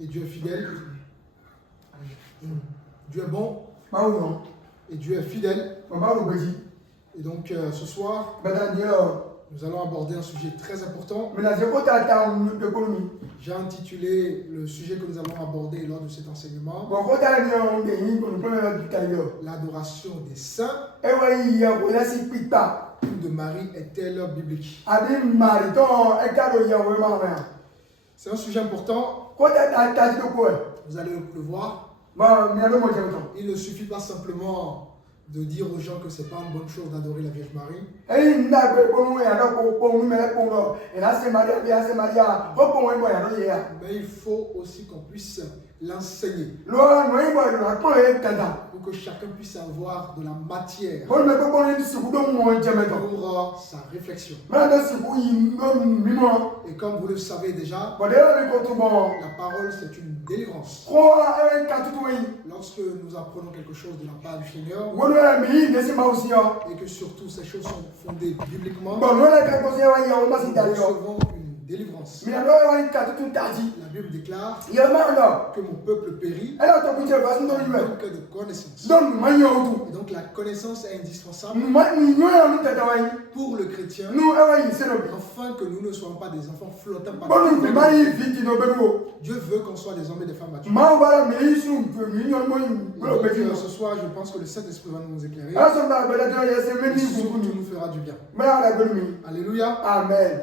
Et Dieu est fidèle. Dieu est bon. Et Dieu est fidèle. Et donc ce soir, nous allons aborder un sujet très important. J'ai intitulé le sujet que nous allons aborder lors de cet enseignement l'adoration des saints ou de Marie est-elle biblique? C'est un sujet important. Vous allez le voir. Il ne suffit pas simplement de dire aux gens que ce n'est pas une bonne chose d'adorer la Vierge Marie. Mais il faut aussi qu'on puisse l'enseigner pour que chacun puisse avoir de la matière pour sa réflexion. Et comme vous le savez déjà, la parole c'est une délivrance. Lorsque nous apprenons quelque chose de la part du Seigneur et que surtout ces choses sont fondées bibliquement, nous recevons une délivrance. La Bible déclare que mon peuple périt manque de connaissance. Et donc la connaissance est indispensable pour le chrétien afin que nous ne soyons pas des enfants flottants par Dieu veut qu'on soit des hommes et des femmes matures. Ce soir, je pense que le Saint-Esprit va nous éclairer et surtout nous fera du bien. Alléluia. Amen.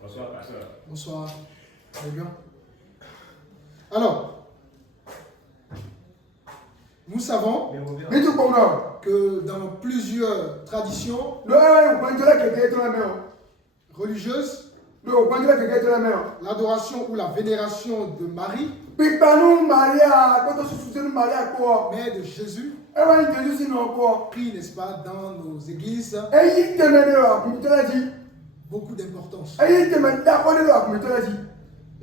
Bonsoir, pasteur. Bonsoir. Allez bien. Alors, nous savons que dans plusieurs traditions religieuses, l'adoration ou la vénération de Marie, mais de Jésus, pris, n'est-ce pas, dans nos églises, beaucoup d'importance.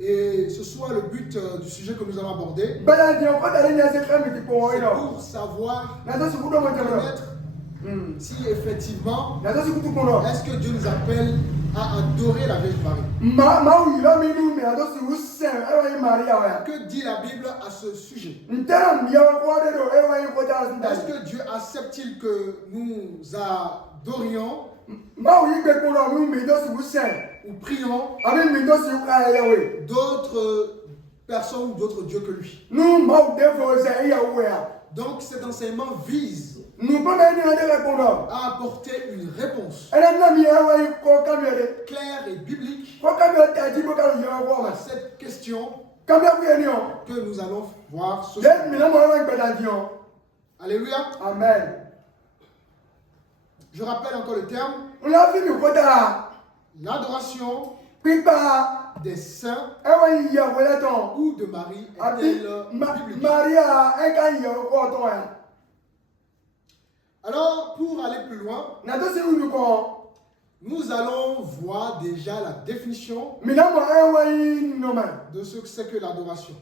Et ce soir, le but du sujet que nous allons aborder, c'est pour savoir connaître si effectivement, est-ce que Dieu nous appelle à adorer la Vierge Marie. Que dit la Bible à ce sujet? Est-ce que Dieu accepte-t-il que nous adorions ou prions d'autres personnes ou d'autres dieux que lui? Donc cet enseignement vise à apporter une réponse claire et biblique à cette question que nous allons voir ce soir. Alléluia. Amen. Je rappelle encore le terme. L'adoration des saints ou de Marie est-elle biblique? Alors, pour aller plus loin, nous allons voir déjà la définition de ce que c'est que l'adoration.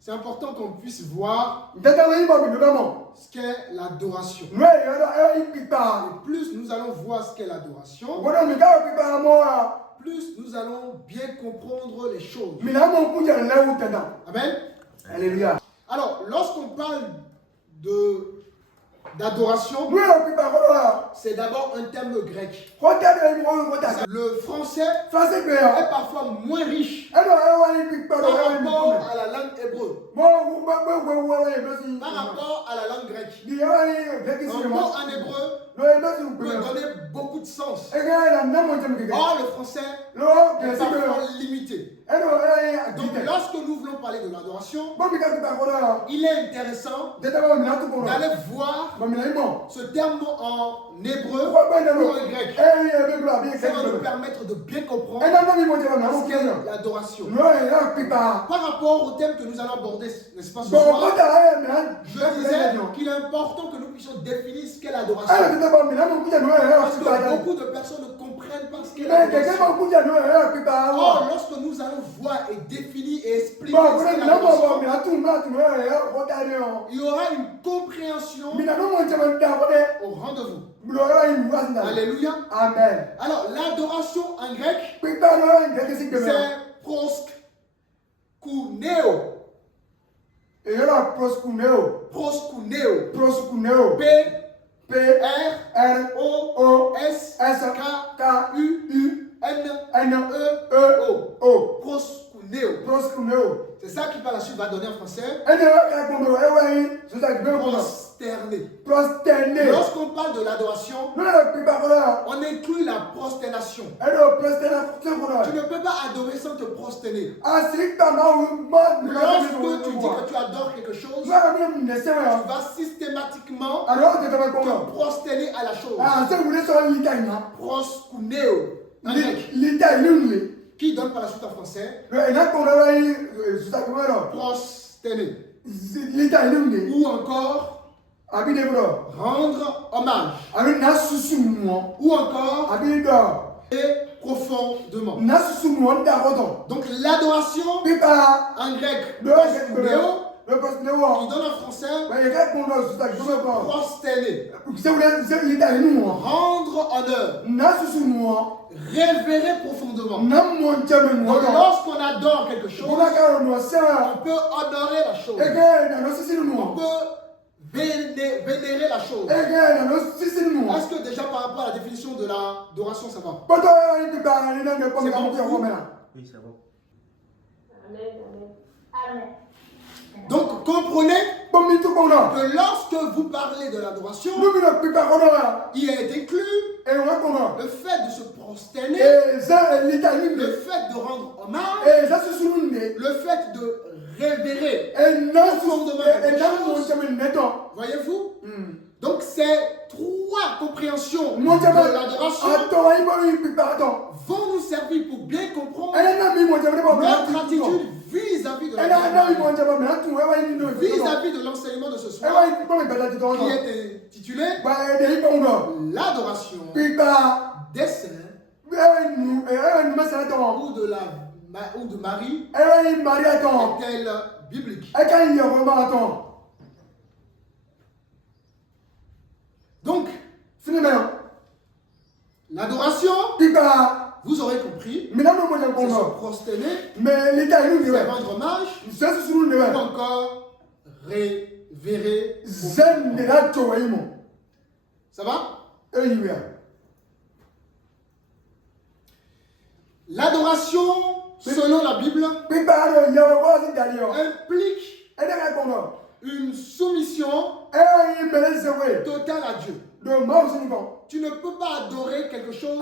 C'est important qu'on puisse voir ce qu'est l'adoration. Et plus nous allons voir ce qu'est l'adoration, plus nous allons bien comprendre les choses. Amen. Alléluia. Alors, lorsqu'on parle d'adoration, c'est d'abord un terme grec. Le français est parfois moins riche par rapport à la langue hébreu, par rapport à la langue grecque. Un mot en hébreu peut donner beaucoup de sens. Or, le français est parfois limité. Donc, lorsque nous voulons parler de l'adoration, il est intéressant d'aller voir ce terme en hébreu ou en grec. Ça va nous permettre de bien comprendre ce qu'est l'adoration. Par rapport au thème que nous allons aborder, n'est-ce pas, ce soir, je disais qu'il est important que nous puissions définir ce qu'est l'adoration. Parce que beaucoup de personnes ne comprennent pas ce qu'est l'adoration. Or, lorsque nous allons voir et définir et expliquer ce qu'est l'adoration, il y aura une compréhension au rendez-vous. Alléluia. Amen. Alors, l'adoration en grec, c'est proskuneo. Et là, proskuneo. Proskuneo. P, R, O, S, K, U, N, E, O. Proskuneo. C'est ça qui par la suite va donner en français. Prosterner. Lorsqu'on parle de l'adoration, on inclut la prosternation. Tu ne peux pas adorer sans te prosterner. Lorsque tu dis que tu adores quelque chose, tu vas systématiquement te prosterner à la chose. Proskuneo. Qui donne par la suite en français prosterner. Ou encore rendre hommage. Ou encore et profondément. Donc l'adoration en grec, proskuneo, qui donne en français prosterner. Rendre honneur. Révérer profondément. Donc lorsqu'on adore quelque chose, on peut honorer la chose. On peut vénérer la chose. Est-ce que déjà par rapport à la définition de l'adoration, ça va? Oui, c'est bon. Amen. Donc comprenez que lorsque vous parlez de l'adoration, il est inclus le fait de se prosterner, le fait de rendre hommage, le fait de révérer profondément quelque chose. Voyez-vous? Donc ces trois compréhensions de l'adoration vont nous servir pour bien comprendre notre attitude vis-à-vis de l'adoration, vis-à-vis de l'enseignement de ce soir, qui est intitulé l'adoration des saints ou de Marie est-elle biblique? Donc, l'adoration, vous aurez compris, c'est se prosterner, c'est rendre hommage, ou encore révérer. Ça va? L'adoration, selon la Bible, implique une soumission totale à Dieu. Tu ne peux pas adorer quelque chose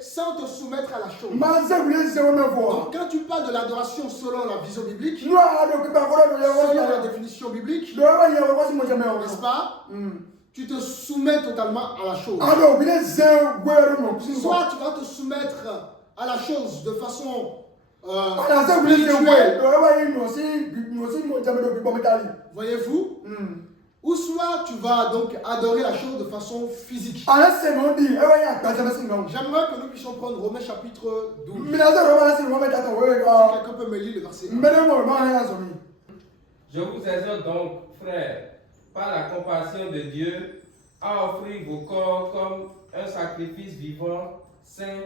sans te soumettre à la chose. Donc quand tu parles de l'adoration selon la vision biblique, selon la définition biblique, n'est-ce pas? Tu te soumets totalement à la chose. Soit tu vas te soumettre à la chose de façon spirituelle. Voyez-vous? Ou soit tu vas donc adorer la chose de façon physique. J'aimerais que nous puissions prendre Romains chapitre 12. Si quelqu'un peut me lire le verset 1. Je vous exhorte donc, frères, par la compassion de Dieu, à offrir vos corps comme un sacrifice vivant, saint,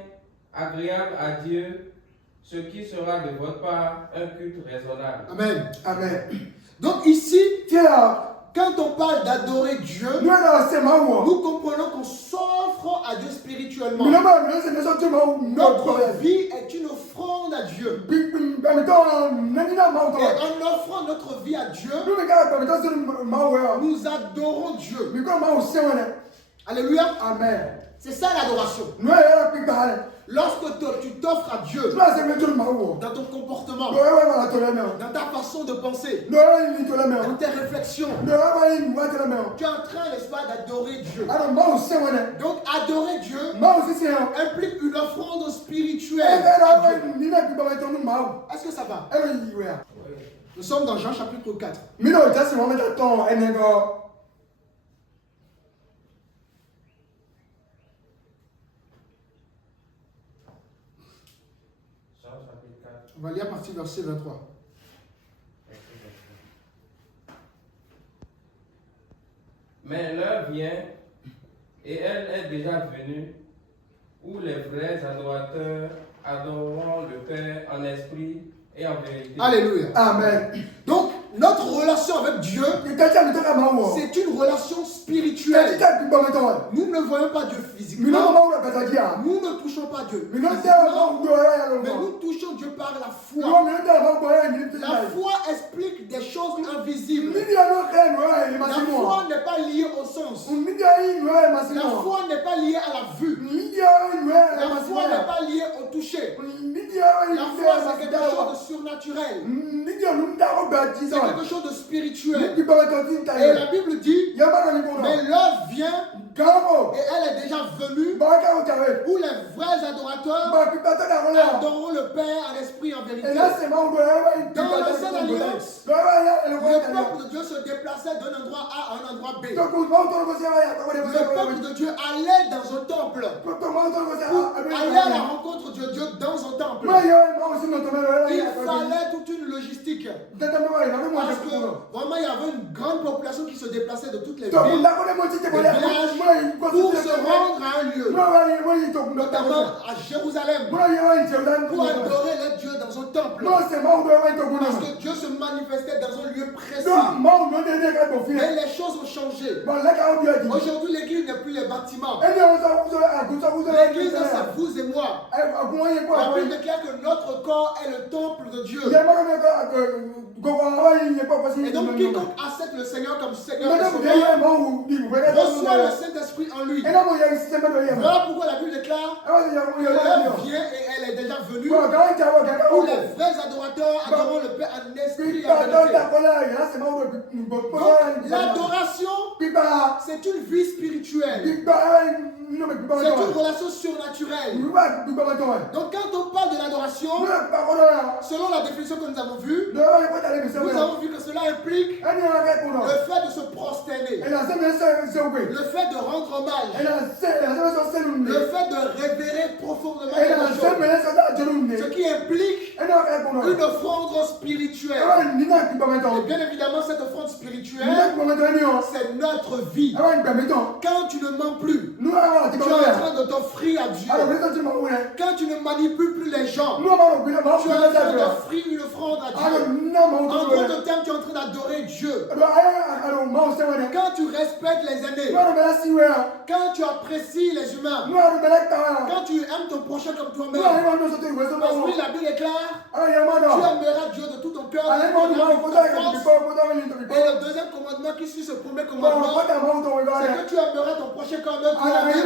agréable à Dieu, ce qui sera de votre part un culte raisonnable. Amen. Donc ici, quand on parle d'adorer Dieu, nous comprenons qu'on s'offre à Dieu spirituellement. Notre vie est une offrande à Dieu. Et en offrant notre vie à Dieu, nous adorons Dieu. Alléluia. Amen. C'est ça l'adoration. Lorsque tu t'offres à Dieu dans ton comportement, dans ta façon de penser, dans tes réflexions, tu es en train, n'est-ce pas, d'adorer Dieu. Donc adorer Dieu implique une offrande spirituelle. Est-ce que ça va? Nous sommes dans Jean chapitre 4. On va lire à partir du verset 23. Mais l'heure vient, et elle est déjà venue, où les vrais adorateurs adoreront le Père en esprit et en vérité. Alléluia. Amen. Donc, notre relation avec Dieu, c'est une relation spirituelle. Nous ne voyons pas Dieu physiquement. Nous ne touchons pas Dieu physiquement, mais nous touchons Dieu par la foi. La foi explique des choses invisibles. La foi n'est pas liée au sens. La foi n'est pas liée à la vue. La foi n'est pas liée au toucher. La foi, c'est quelque chose de surnaturel. C'est quelque chose de spirituel. Et la Bible dit, mais l'heure vient et elle est déjà venue où les vrais adorateurs adoreront le Père en esprit et en vérité. Dans l'ancienne alliance, le peuple de Dieu se déplaçait d'un endroit A à un endroit B. Le peuple de Dieu allait dans un temple pour aller à la rencontre de Dieu dans un temple. Il fallait toute une logistique. Parce que vraiment il y avait une grande population qui se déplaçait de toutes les villes, des villages, pour se rendre à un lieu, notamment à Jérusalem, pour adorer le Dieu dans un temple. Parce que Dieu se manifestait dans un lieu précis. Mais les choses ont changé. Aujourd'hui, l'église n'est plus les bâtiments. L'église, c'est vous et moi. La Bible déclare que notre corps est le temple de Dieu. Et donc, quiconque accepte le Seigneur comme Seigneur et Sauveur reçoit le Saint-Esprit en lui. Voilà pourquoi la Bible déclare que l'heure vient et elle est déjà venue où les vrais adorateurs adoreront le Père en esprit et en vérité. Donc, l'adoration, c'est une vie spirituelle. C'est une relation surnaturelle. Donc quand on parle de l'adoration, selon la définition que nous avons vue, nous avons vu que cela implique le fait de se prosterner, le fait de rendre hommage, le fait de révérer profondément quelque chose, ce qui implique une offrande spirituelle. Et bien évidemment, cette offrande spirituelle, c'est notre vie. Quand tu ne mens plus, tu es en train de t'offrir à Dieu. Quand tu ne manipules plus les gens, tu es en train d'offrir une offrande à Dieu. En d'autres termes, tu es en train d'adorer Dieu. Quand tu respectes les aînés, quand tu apprécies les humains, quand tu aimes ton prochain comme toi-même, parce que la Bible déclare, tu aimeras Dieu de tout ton cœur, de ton âme, de ta force. Et le deuxième commandement qui suit ce premier commandement, c'est que tu aimeras ton prochain comme toi-même.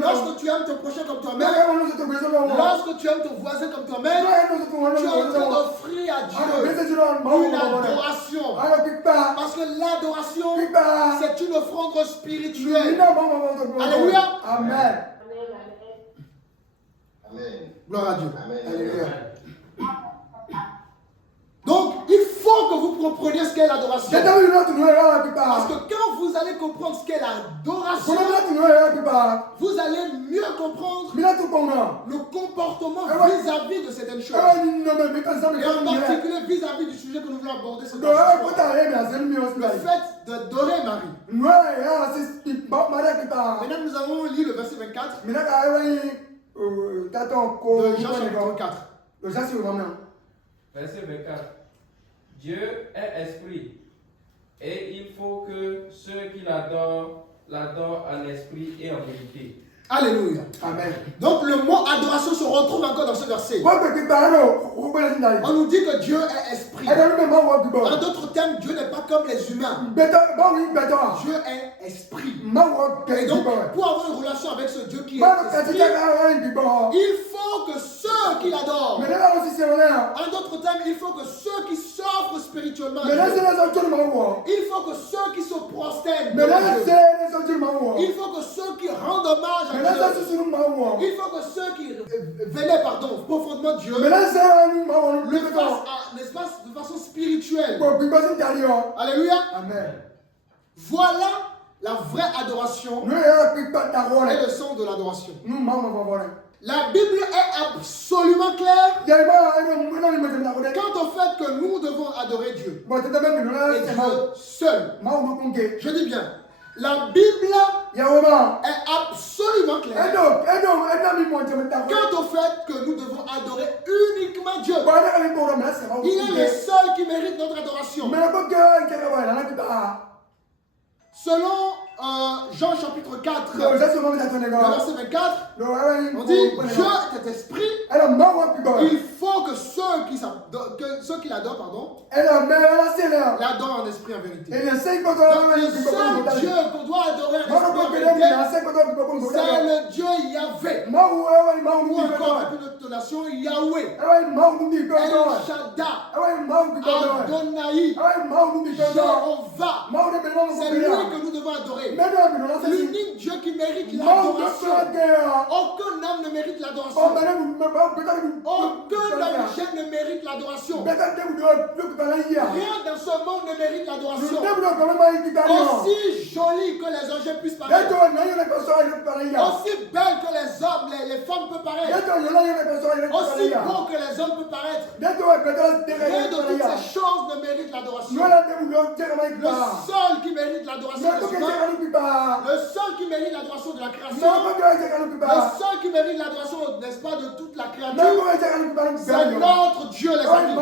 Lorsque tu aimes ton prochain comme toi-même, lorsque tu aimes ton voisin comme toi-même, tu es en train d'offrir à Dieu une adoration. Parce que l'adoration, c'est une offrande spirituelle. Alléluia. Amen. Gloire à Dieu. Alléluia. Donc, il faut que vous compreniez ce qu'est l'adoration. Parce que quand vous allez comprendre ce qu'est l'adoration, vous allez mieux comprendre le comportement vis-à-vis de certaines choses. Et en particulier vis-à-vis du sujet que nous voulons aborder ce soir. Le fait d'adorer Marie. Maintenant, nous allons lire le verset 24 de Jean chapitre 4. Verset 24. Dieu est esprit, et il faut que ceux qui l'adorent en esprit et en vérité. Alléluia. Amen. Donc le mot adoration se retrouve encore dans ce verset. On nous dit que Dieu est esprit. En d'autres termes, Dieu n'est pas comme les humains. Dieu est esprit. Et donc, pour avoir une relation avec ce Dieu qui est esprit, il faut que ceux qui l'adorent, en d'autres termes, il faut que ceux qui s'offrent spirituellement, il faut que ceux qui se prosternent, il faut que ceux qui rendent hommage à Dieu, il faut que ceux qui venaient profondément Dieu le fassent, n'est-ce pas, de façon spirituelle. Alléluia. Amen. Voilà la vraie adoration et le sens de l'adoration. La Bible est absolument claire quant au fait que nous devons adorer Dieu. Et Dieu seul. Je dis bien, La Bible Yahweh. est absolument claire quant au fait que nous devons adorer uniquement Dieu. Il est le seul qui mérite notre adoration. Selon Jean chapitre 4, le verset 24, on dit Dieu est esprit. Il faut que ceux qui l'adorent, l'adorent en esprit en vérité. Donc, le seul Dieu qu'on doit adorer en esprit en vérité, c'est le Dieu Yahvé. Ou encore avec notre nation Yahweh, El Shaddai, Adonai, Jéhovah. C'est lui que nous devons adorer. L'unique Dieu qui mérite l'adoration. Aucun homme ne mérite l'adoration. Aucun objet ne mérite l'adoration. Rien dans ce monde ne mérite l'adoration. Aussi joli que les objets puissent paraître, aussi belle que les hommes, les femmes peuvent paraître, aussi beau que les hommes peuvent paraître, rien de toutes ces choses ne mérite l'adoration. Le seul qui mérite l'adoration des humains, le seul qui mérite l'adoration de la création, le seul qui mérite l'adoration, n'est-ce pas, de toute la créature, c'est notre Dieu, les amis.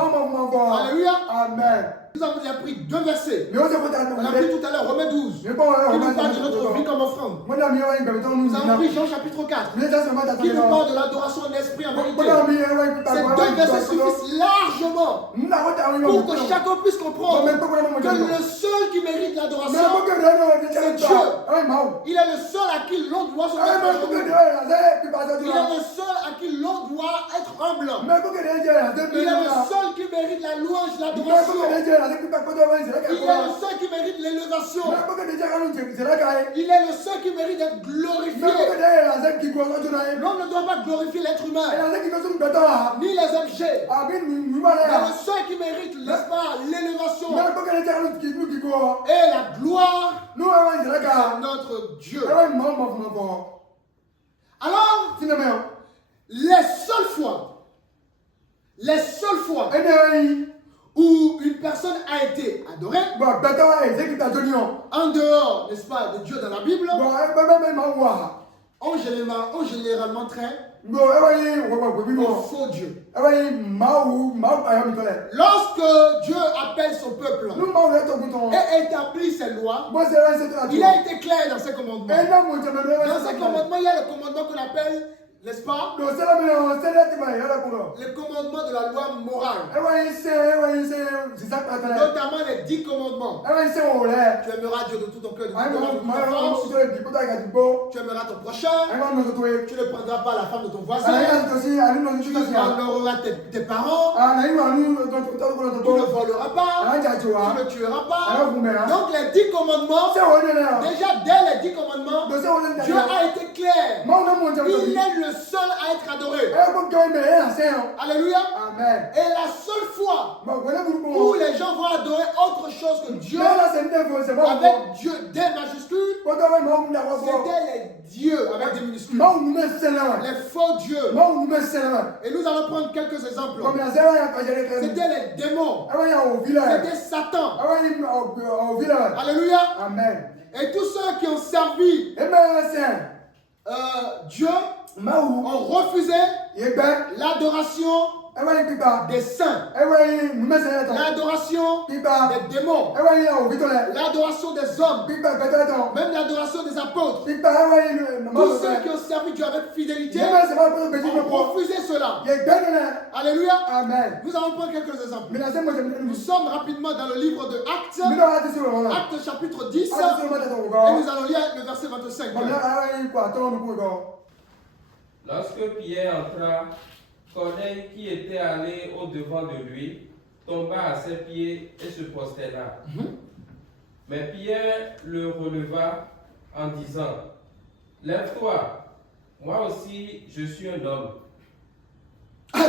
Alléluia. Amen. Nous avons appris deux versets. On a pris tout à l'heure, Romains 12, qui nous parle de notre vie comme offrande. Nous avons pris Jean chapitre 4, qui nous parle de l'adoration en esprit en vérité. Ces deux versets suffisent largement pour que chacun puisse comprendre que le seul qui mérite l'adoration, c'est Dieu. Il est le seul à qui l'on doit se mettre. Il est le seul à qui l'on doit être humble. Il est le seul qui mérite la louange, l'adoration. Il est le seul qui mérite l'élévation. Il est le seul qui mérite d'être glorifié. L'homme ne doit pas glorifier l'être humain, ni les objets. Mais le seul qui mérite, n'est-ce pas, l'élévation et la gloire, c'est notre Dieu. Alors, les seules fois où une personne a été adorée, en dehors, n'est-ce pas, de Dieu dans la Bible, ont généralement trait au faux Dieu. Lorsque Dieu appelle son peuple et établit ses lois, il a été clair dans ses commandements. Dans ses commandements, il y a le commandement qu'on appelle, n'est-ce pas, le commandement de la loi morale, notamment les 10 commandements. Tu aimeras Dieu de tout ton cœur, de toute ton force. Tu aimeras ton prochain. Tu ne prendras pas la femme de ton voisin. Tu honoreras tes parents. Tu ne voleras pas. Tu ne tueras pas. Donc les 10 commandements, déjà dès les 10 commandements, Dieu a été clair. Il est le seul à être adoré. Alléluia. Amen. Et la seule fois où les gens vont adorer autre chose que Dieu, avec Dieu des majuscules, c'était les dieux avec des minuscules, les faux dieux. Et nous allons prendre quelques exemples. C'était les démons, c'était Satan. Alléluia. Amen. Et tous ceux qui ont servi Dieu ont refusé l'adoration des saints, l'adoration des démons, l'adoration des hommes, même l'adoration des apôtres. Tous ceux qui ont servi Dieu avec fidélité ont refusé cela. Alléluia. Amen. Nous allons prendre quelques exemples. Nous sommes rapidement dans le livre de Actes, Actes chapitre 10, et nous allons lire le verset 25. Lorsque Pierre entra, Corneille, qui était allé au-devant de lui, tomba à ses pieds et se prosterna. Mais Pierre le releva en disant, « Lève-toi, moi aussi je suis un homme. »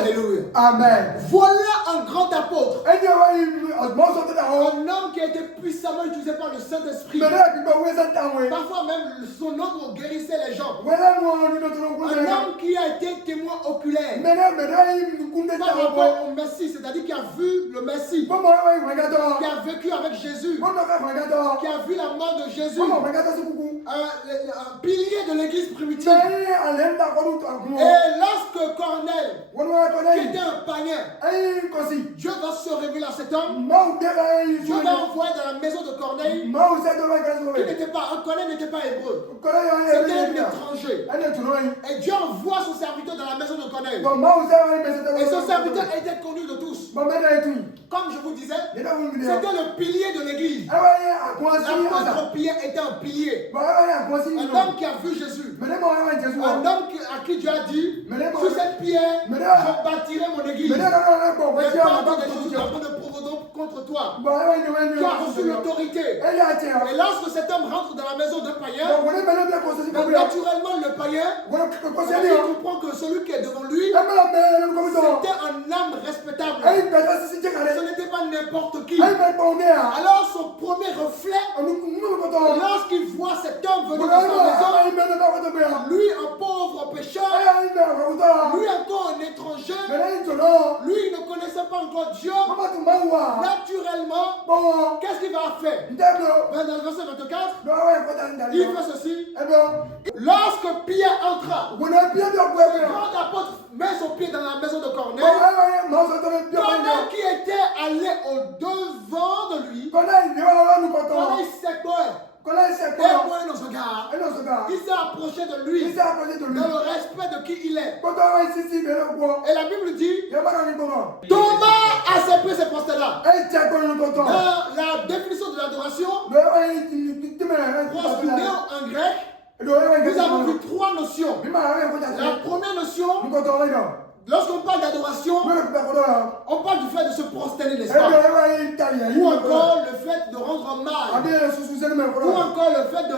Alléluia. Amen. Voilà un grand apôtre. Un homme qui a été puissamment utilisé par le Saint-Esprit. Parfois même son œuvre guérissait les gens. Un homme qui a été témoin oculaire par rapport au Messie, c'est-à-dire qui a vu le Messie, qui a vécu avec Jésus, qui a vu la mort de Jésus, un pilier de l'église primitive. Et lorsque Corneille, qui était un païen, Dieu va se révéler à cet homme. Dieu va envoyer dans la maison de Corneille, qui n'était pas, Corneille n'était pas hébreu, c'était un étranger. Et Dieu envoie son serviteur dans la maison de Corneille. Et son serviteur était connu de tous. Comme je vous disais, c'était le pilier de l'église. L'apôtre Pierre était un pilier. Un homme qui a vu Jésus. Un homme à qui Dieu a dit, sur cette pierre, je bâtirai mon église. Mais pas des choses de provoquer contre toi. Tu as reçu l'autorité. Et lorsque cet homme rentre dans la maison d'un païen, naturellement le païen, il comprend que celui qui est devant lui, c'était un homme respectable. Ce n'était pas n'importe qui. Alors son premier reflet, lorsqu'il voit cet homme venir dans sa maison, lui un pauvre pécheur, lui encore un étranger, lui il ne connaissait pas encore Dieu, naturellement, qu'est-ce qu'il va faire? Dans le verset 24, il fait ceci. Lorsque Pierre entra, le grand apôtre met son pied dans la maison de Corneille. Corneille qui était allé au-devant de lui, Corneille s'est il s'est approché de lui dans le respect de qui il est. Et la Bible dit, Thomas a ses pieds s'est posté là. Dans la définition de l'adoration, prosterner en grec, nous avons vu trois notions. La première notion, lorsqu'on parle d'adoration, on parle du fait de se prosterner, n'est-ce pas? Ou encore le fait de rendre hommage. Ou encore le fait de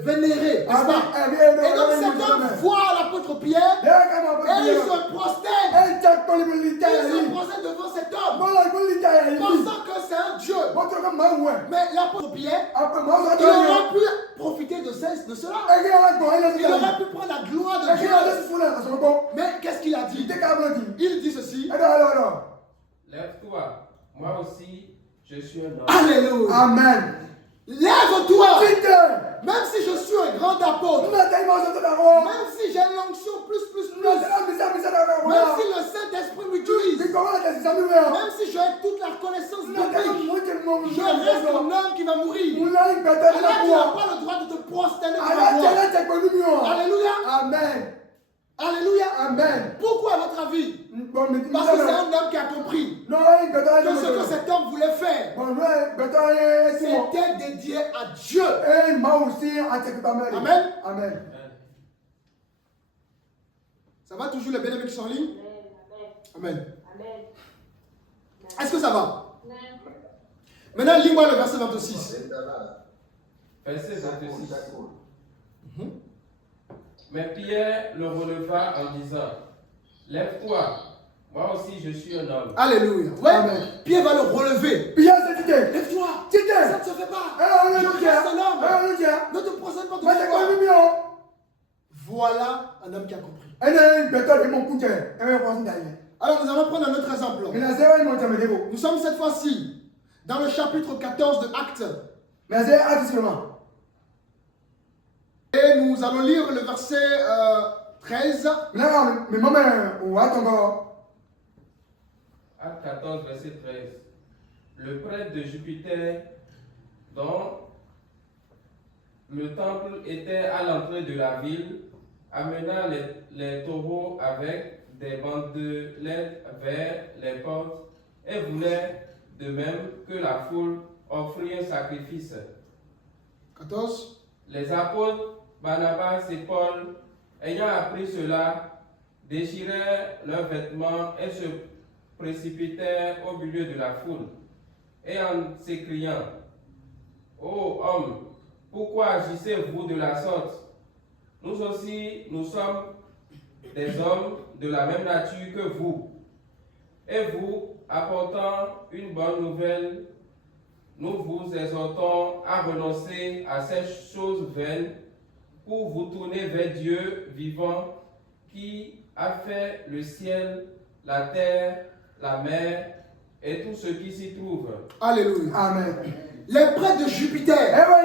vénérer, n'est-ce pas? Et donc cet homme voit l'apôtre Pierre et il se prosterne. Il se prosterne devant cet homme, pensant que c'est un Dieu. Mais l'apôtre Pierre, il aurait pu profiter de cela. Il aurait pu prendre la gloire de Dieu. Mais qu'est-ce qu'il a dit? Il dit ceci. Lève-toi, moi aussi, je suis un homme. Alléluia. Amen. Lève-toi. Même si je suis un grand apôtre, même si j'ai l'onction plus, même si le Saint-Esprit m'utilise, même si j'ai toute la connaissance biblique, je reste un homme qui va mourir. Alors tu n'as pas le droit de te prosterner devant moi. Alléluia. Amen. Alléluia. Amen. Pourquoi à votre avis? Parce que c'est un homme qui a compris que ce que cet homme voulait faire, c'était dédié à Dieu. Amen. Amen. Ça va toujours les bénéfices qui sont en ligne? Amen. Est-ce que ça va? Maintenant, lis-moi le verset 26. Verset 26. Mais Pierre le releva en disant, lève-toi, moi aussi je suis un homme. Alléluia. Ouais. Pierre va le relever. Lève-toi. Ça ne se fait pas. Je reste un homme. Ne te procède pas de toi. Voilà un homme qui a compris. Alors nous allons prendre un autre exemple. Nous sommes cette fois-ci dans le chapitre 14 de Actes. Et nous allons lire le verset 13. Acte 14, verset 13. Le prêtre de Jupiter, dont le temple était à l'entrée de la ville, amena les taureaux avec des bandelettes vers les portes et voulait de même que la foule offrit un sacrifice. 14. Les apôtres Barnabas et Paul, ayant appris cela, déchirèrent leurs vêtements et se précipitèrent au milieu de la foule, et en s'écriant, ô hommes, pourquoi agissez-vous de la sorte? Nous aussi, nous sommes des hommes de la même nature que vous. Et vous, apportant une bonne nouvelle, nous vous exhortons à renoncer à ces choses vaines pour vous tourner vers Dieu vivant qui a fait le ciel, la terre, la mer et tout ce qui s'y trouve. Alléluia. Amen. Les prêtres de Jupiter. Voilà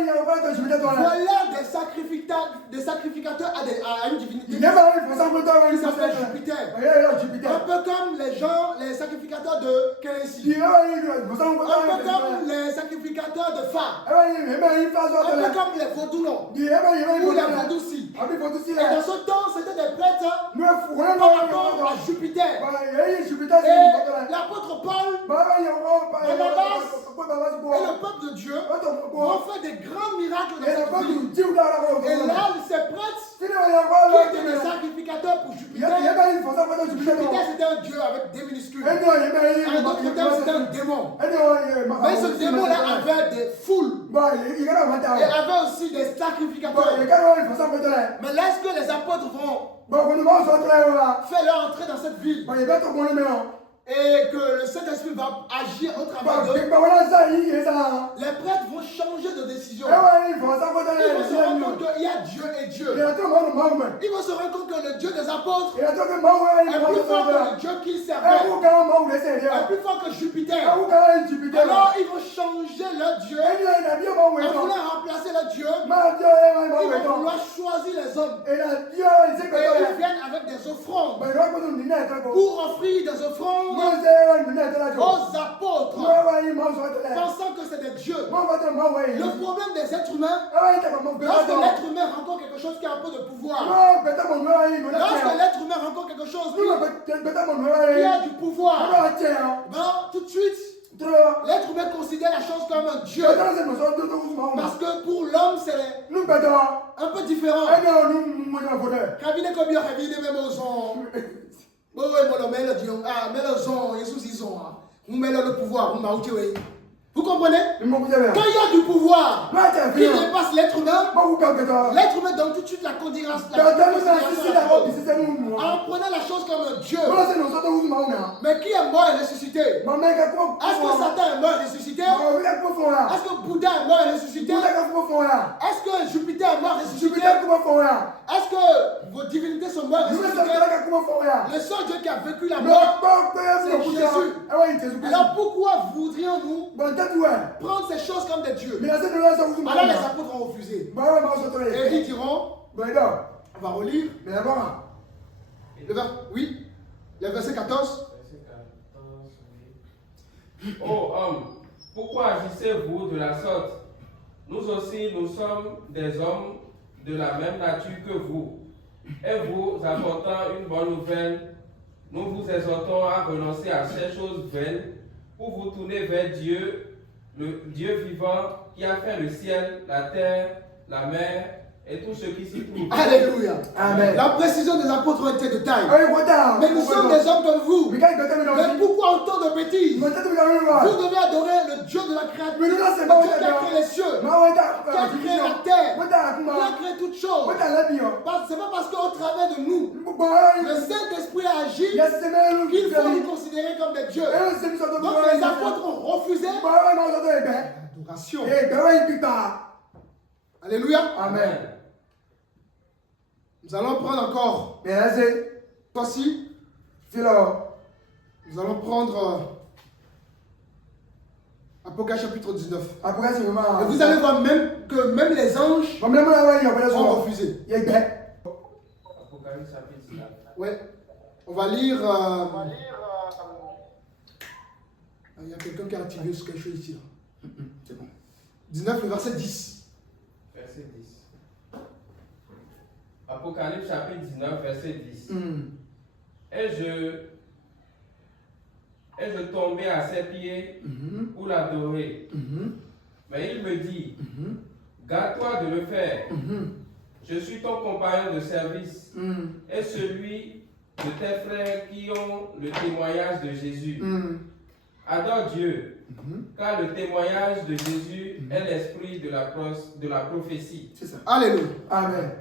Des sacrificateurs à une divinité. Il Qui s'appelle Jupiter. Un peu comme les sacrificateurs de Kélési. Un peu comme les sacrificateurs de Phare. Un peu comme les Vaudoulots. Ou les Vaudoussi. Et dans ce temps, c'était des prêtres par rapport à Jupiter. Et l'apôtre Paul, et le peuple de Dieu vont faire des grands miracles dans cette ville. Et là, ces prêtres qui étaient des sacrificateurs pour Jupiter, Jupiter c'était un dieu avec des minuscules. En d'autres termes, c'était un démon. Mais ce démon-là avait des foules. Et avait aussi des sacrificateurs. Mais lorsque les apôtres vont faire leur entrée dans cette ville, et que le Saint-Esprit va agir au travers d'eux, les prêtres vont changer de décision. Ils vont se rendre compte qu'il y a Dieu et Dieu. Ils vont se rendre compte que le Dieu des apôtres est plus fort que le Dieu qu'ils servaient, est plus fort que Jupiter. Alors ils vont changer leur Dieu. En voulant remplacer leur Dieu, ils vont vouloir choisir les hommes. Et ils viennent avec des offrandes pour offrir des offrandes aux apôtres, pensant que c'est des dieux. Le problème des êtres humains, lorsque l'être humain rencontre quelque chose qui a un peu de pouvoir, lorsque l'être humain rencontre quelque chose qui a du pouvoir, tout de suite, l'être humain considère la chose comme un dieu. Parce que pour l'homme, c'est un peu différent. Vous comprenez? Quand il y a du pouvoir qui dépasse l'être humain donne tout de suite la considération en prenant la chose comme un dieu. Mais qui est mort et ressuscité? Est-ce que Satan est mort et ressuscité? Est-ce que Bouddha est mort et ressuscité? Est-ce que Jupiter est mort et ressuscité? Est-ce que vos divinités sont mortes et ressuscitées? Le seul Dieu qui a vécu la mort, c'est Jésus. Alors pourquoi voudrions-nous prendre ces choses comme des dieux? Alors les apôtres ont refusé. Et ils diront, on va relire. Le verset 14. Ô homme, pourquoi agissez-vous de la sorte? Nous aussi, nous sommes des hommes de la même nature que vous. Et vous apportant une bonne nouvelle, nous vous exhortons à renoncer à ces choses vaines pour vous tourner vers Dieu, le Dieu vivant qui a fait le ciel, la terre, la mer et tout ce qui s'y trouve. Alléluia. Amen. La précision des apôtres était de taille. Mais nous sommes des hommes comme vous. Mais pourquoi autant de bêtises? Vous devez adorer le Dieu de la créature, le Dieu qui a créé les cieux, qui a créé la terre, qui a créé toutes choses. C'est pas parce qu'au travers de nous, le Saint-Esprit a agi qu'il faut nous considérer comme des dieux. Donc les apôtres ont refusé l'adoration. Alléluia. Amen. Nous allons prendre encore. Voici. Nous allons prendre Apocalypse chapitre 19. Et vous allez voir que même les anges ont refusé. Apocalypse chapitre 19. Ouais. On va lire. Il y a quelqu'un qui a activé sur quelque chose ici. C'est bon. 19, le verset 10. Verset 10. Apocalypse chapitre 19, verset 10. Et je tombais à ses pieds pour l'adorer. Mais il me dit, garde-toi de le faire. Je suis ton compagnon de service et celui de tes frères qui ont le témoignage de Jésus. Adore Dieu, car le témoignage de Jésus est l'esprit de la prophétie. C'est ça. Alléluia. Amen.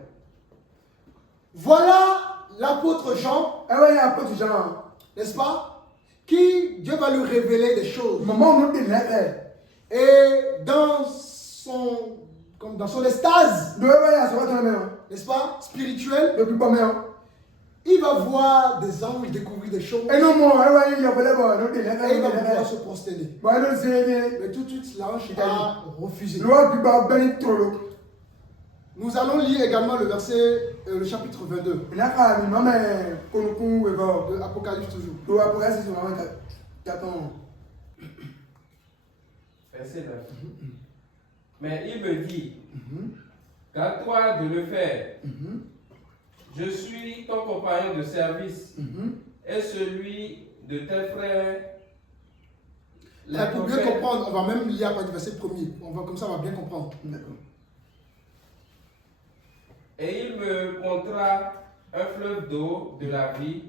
Voilà l'apôtre Jean, n'est-ce pas, qui Dieu va lui révéler des choses. Et dans son extase, n'est-ce pas, spirituel, il va voir des anges découvrir des choses. Et il va pouvoir se prosterner. Mais tout de suite, l'ange a refusé. Nous allons lire également le verset, le chapitre 22. De Apocalypse toujours. Verset 9. Mais il me dit, garde-toi de le faire. Je suis ton compagnon de service et celui de tes frères. Là, pour bien comprendre, on va même lire à partir du verset 1er. Comme ça, on va bien comprendre. Et il me montra un fleuve d'eau de la vie,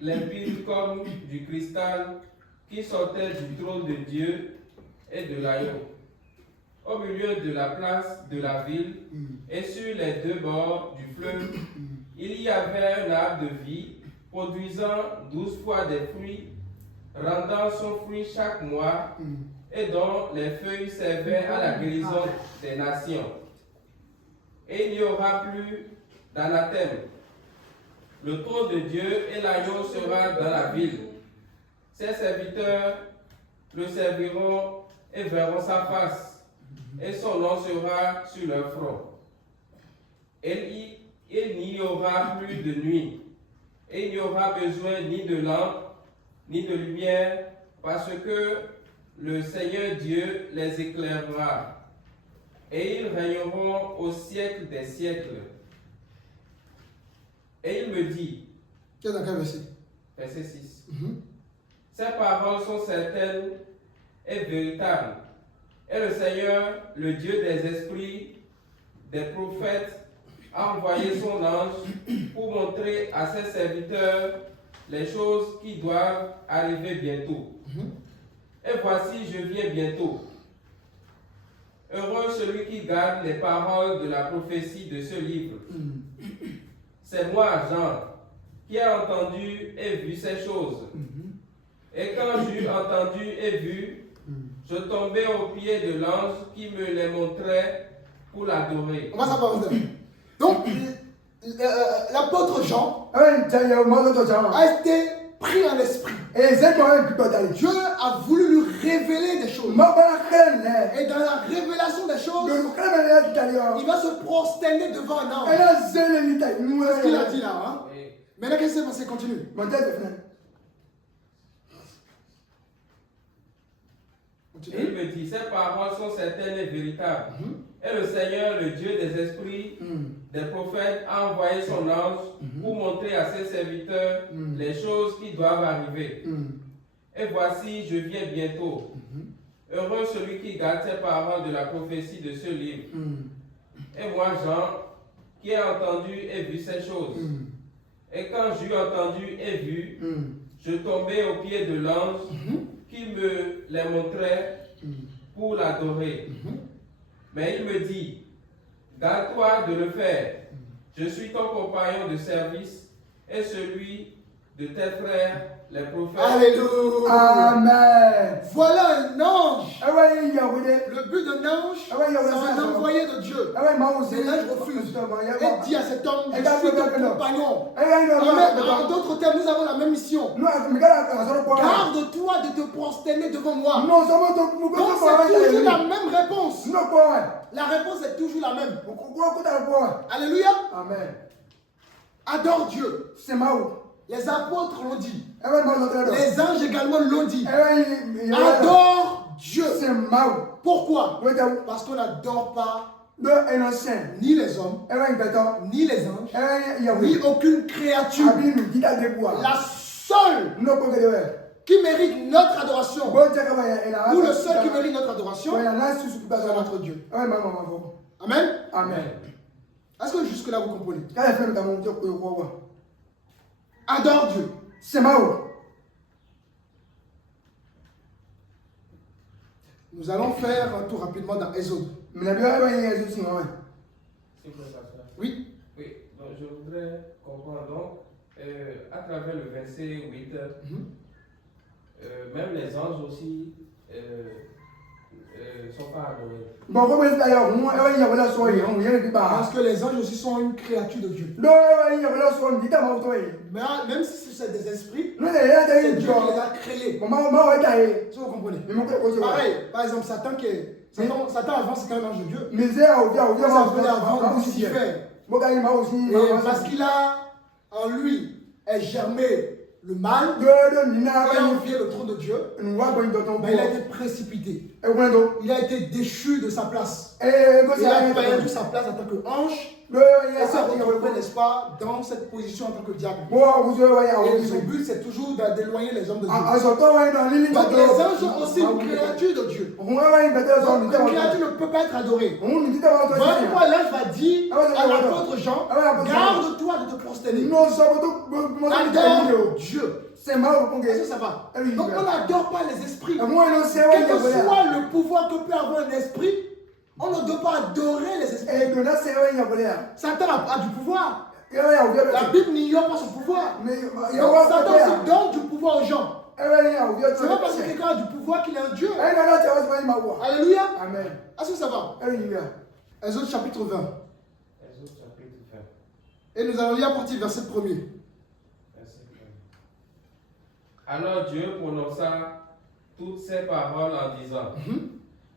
limpide comme du cristal, qui sortait du trône de Dieu et de l'agneau. Au milieu de la place de la ville et sur les deux bords du fleuve, il y avait un arbre de vie, produisant 12 fois des fruits, rendant son fruit chaque mois, et dont les feuilles servaient à la guérison des nations. Et il n'y aura plus d'anathème. Le trône de Dieu et l'agneau sera dans la ville. Ses serviteurs le serviront et verront sa face, et son nom sera sur leur front. Et il n'y aura plus de nuit, et il n'y aura besoin ni de lampe, ni de lumière, parce que le Seigneur Dieu les éclairera. Et ils régneront au siècle des siècles. Et il me dit, verset 6, ces paroles sont certaines et véritables. Et le Seigneur, le Dieu des esprits, des prophètes, a envoyé son ange pour montrer à ses serviteurs les choses qui doivent arriver bientôt. Et voici, je viens bientôt. Heureux celui qui garde les paroles de la prophétie de ce livre. C'est moi, Jean, qui ai entendu et vu ces choses. Et quand j'eus entendu et vu, je tombais aux pieds de l'ange qui me les montrait pour l'adorer. On va savoir. Donc, l'apôtre Jean a été pris en esprit. Dieu a voulu lui révéler des choses. Et dans la révélation des choses, il va se prosterner devant un ange. C'est ce qu'il a dit là. Hein? Maintenant, qu'est-ce qui s'est passé? Continue. Et il me dit, ces paroles sont certaines et véritables. Et le Seigneur, le Dieu des esprits, des prophètes, a envoyé son ange pour montrer à ses serviteurs les choses qui doivent arriver. Et voici, je viens bientôt. Heureux celui qui garde ces paroles de la prophétie de ce livre. Et moi, Jean, qui ai entendu et vu ces choses. Et quand j'eus entendu et vu, je tombais aux pieds de l'ange qui me les montrait pour l'adorer. Mais il me dit, garde-toi de le faire. Je suis ton compagnon de service et celui de tes frères, les prophètes. Alléluia. Amen. Voilà un ange. Le but d'un ange, c'est un envoyé de Dieu. Et l'ange refuse. Et dit à cet homme, je suis ton compagnon. En d'autres termes, nous avons la même mission. Garde-toi de te prosterner devant moi. Donc c'est toujours la même réponse. La réponse est toujours la même. Alléluia. Amen. Adore Dieu. Les apôtres l'ont dit. Les anges également l'ont dit. Adore Dieu. Pourquoi? Parce qu'on n'adore pas ni les hommes, ni les anges, ni aucune créature. La seule qui mérite notre adoration, ou le seul qui mérite notre adoration, c'est notre Dieu. Amen. Amen. Est-ce que jusque-là vous comprenez? Adore Dieu. Nous allons faire un tour rapidement dans Exode. Oui. Oui. Oui. Donc, je voudrais comprendre donc, à travers le verset 8, même les anges aussi sont pas adorés. Parce que les anges aussi sont une créature de Dieu. Mais même si c'est des esprits, c'est Dieu qui les a créés. Si vous comprenez. Pareil, par exemple, Satan avant c'était un ange de Dieu. Ça s'appelait avant Lucifer. Et parce qu'il a en lui est germé le mal, il a envié le trône de Dieu, mais il a été précipité. Il a été déchu de sa place. Il a perdu sa place en tant qu'ange. Et s'est retrouvé, n'est-ce pas, dans cette position en tant que diable. Et son but, c'est toujours d'éloigner les hommes de Dieu. Donc les anges sont aussi une créature de Dieu. Donc une créature ne peut pas être adorée. Voilà pourquoi l'ange va dire à l'apôtre Jean, garde-toi de te prosterner. Adore Dieu. Est-ce que ça va? Donc on n'adore pas les esprits. Quel que soit le pouvoir que peut avoir un esprit, on ne doit pas adorer les esprits. Satan a du pouvoir. La Bible n'ignore pas son pouvoir. Donc Satan se donne du pouvoir aux gens. C'est pas parce que quelqu'un a du pouvoir qu'il est un Dieu. Alléluia. Amen. Est-ce que ça va? Exode chapitre 20. Et nous allons lire à partir du verset 1er. Alors Dieu prononça toutes ces paroles en disant,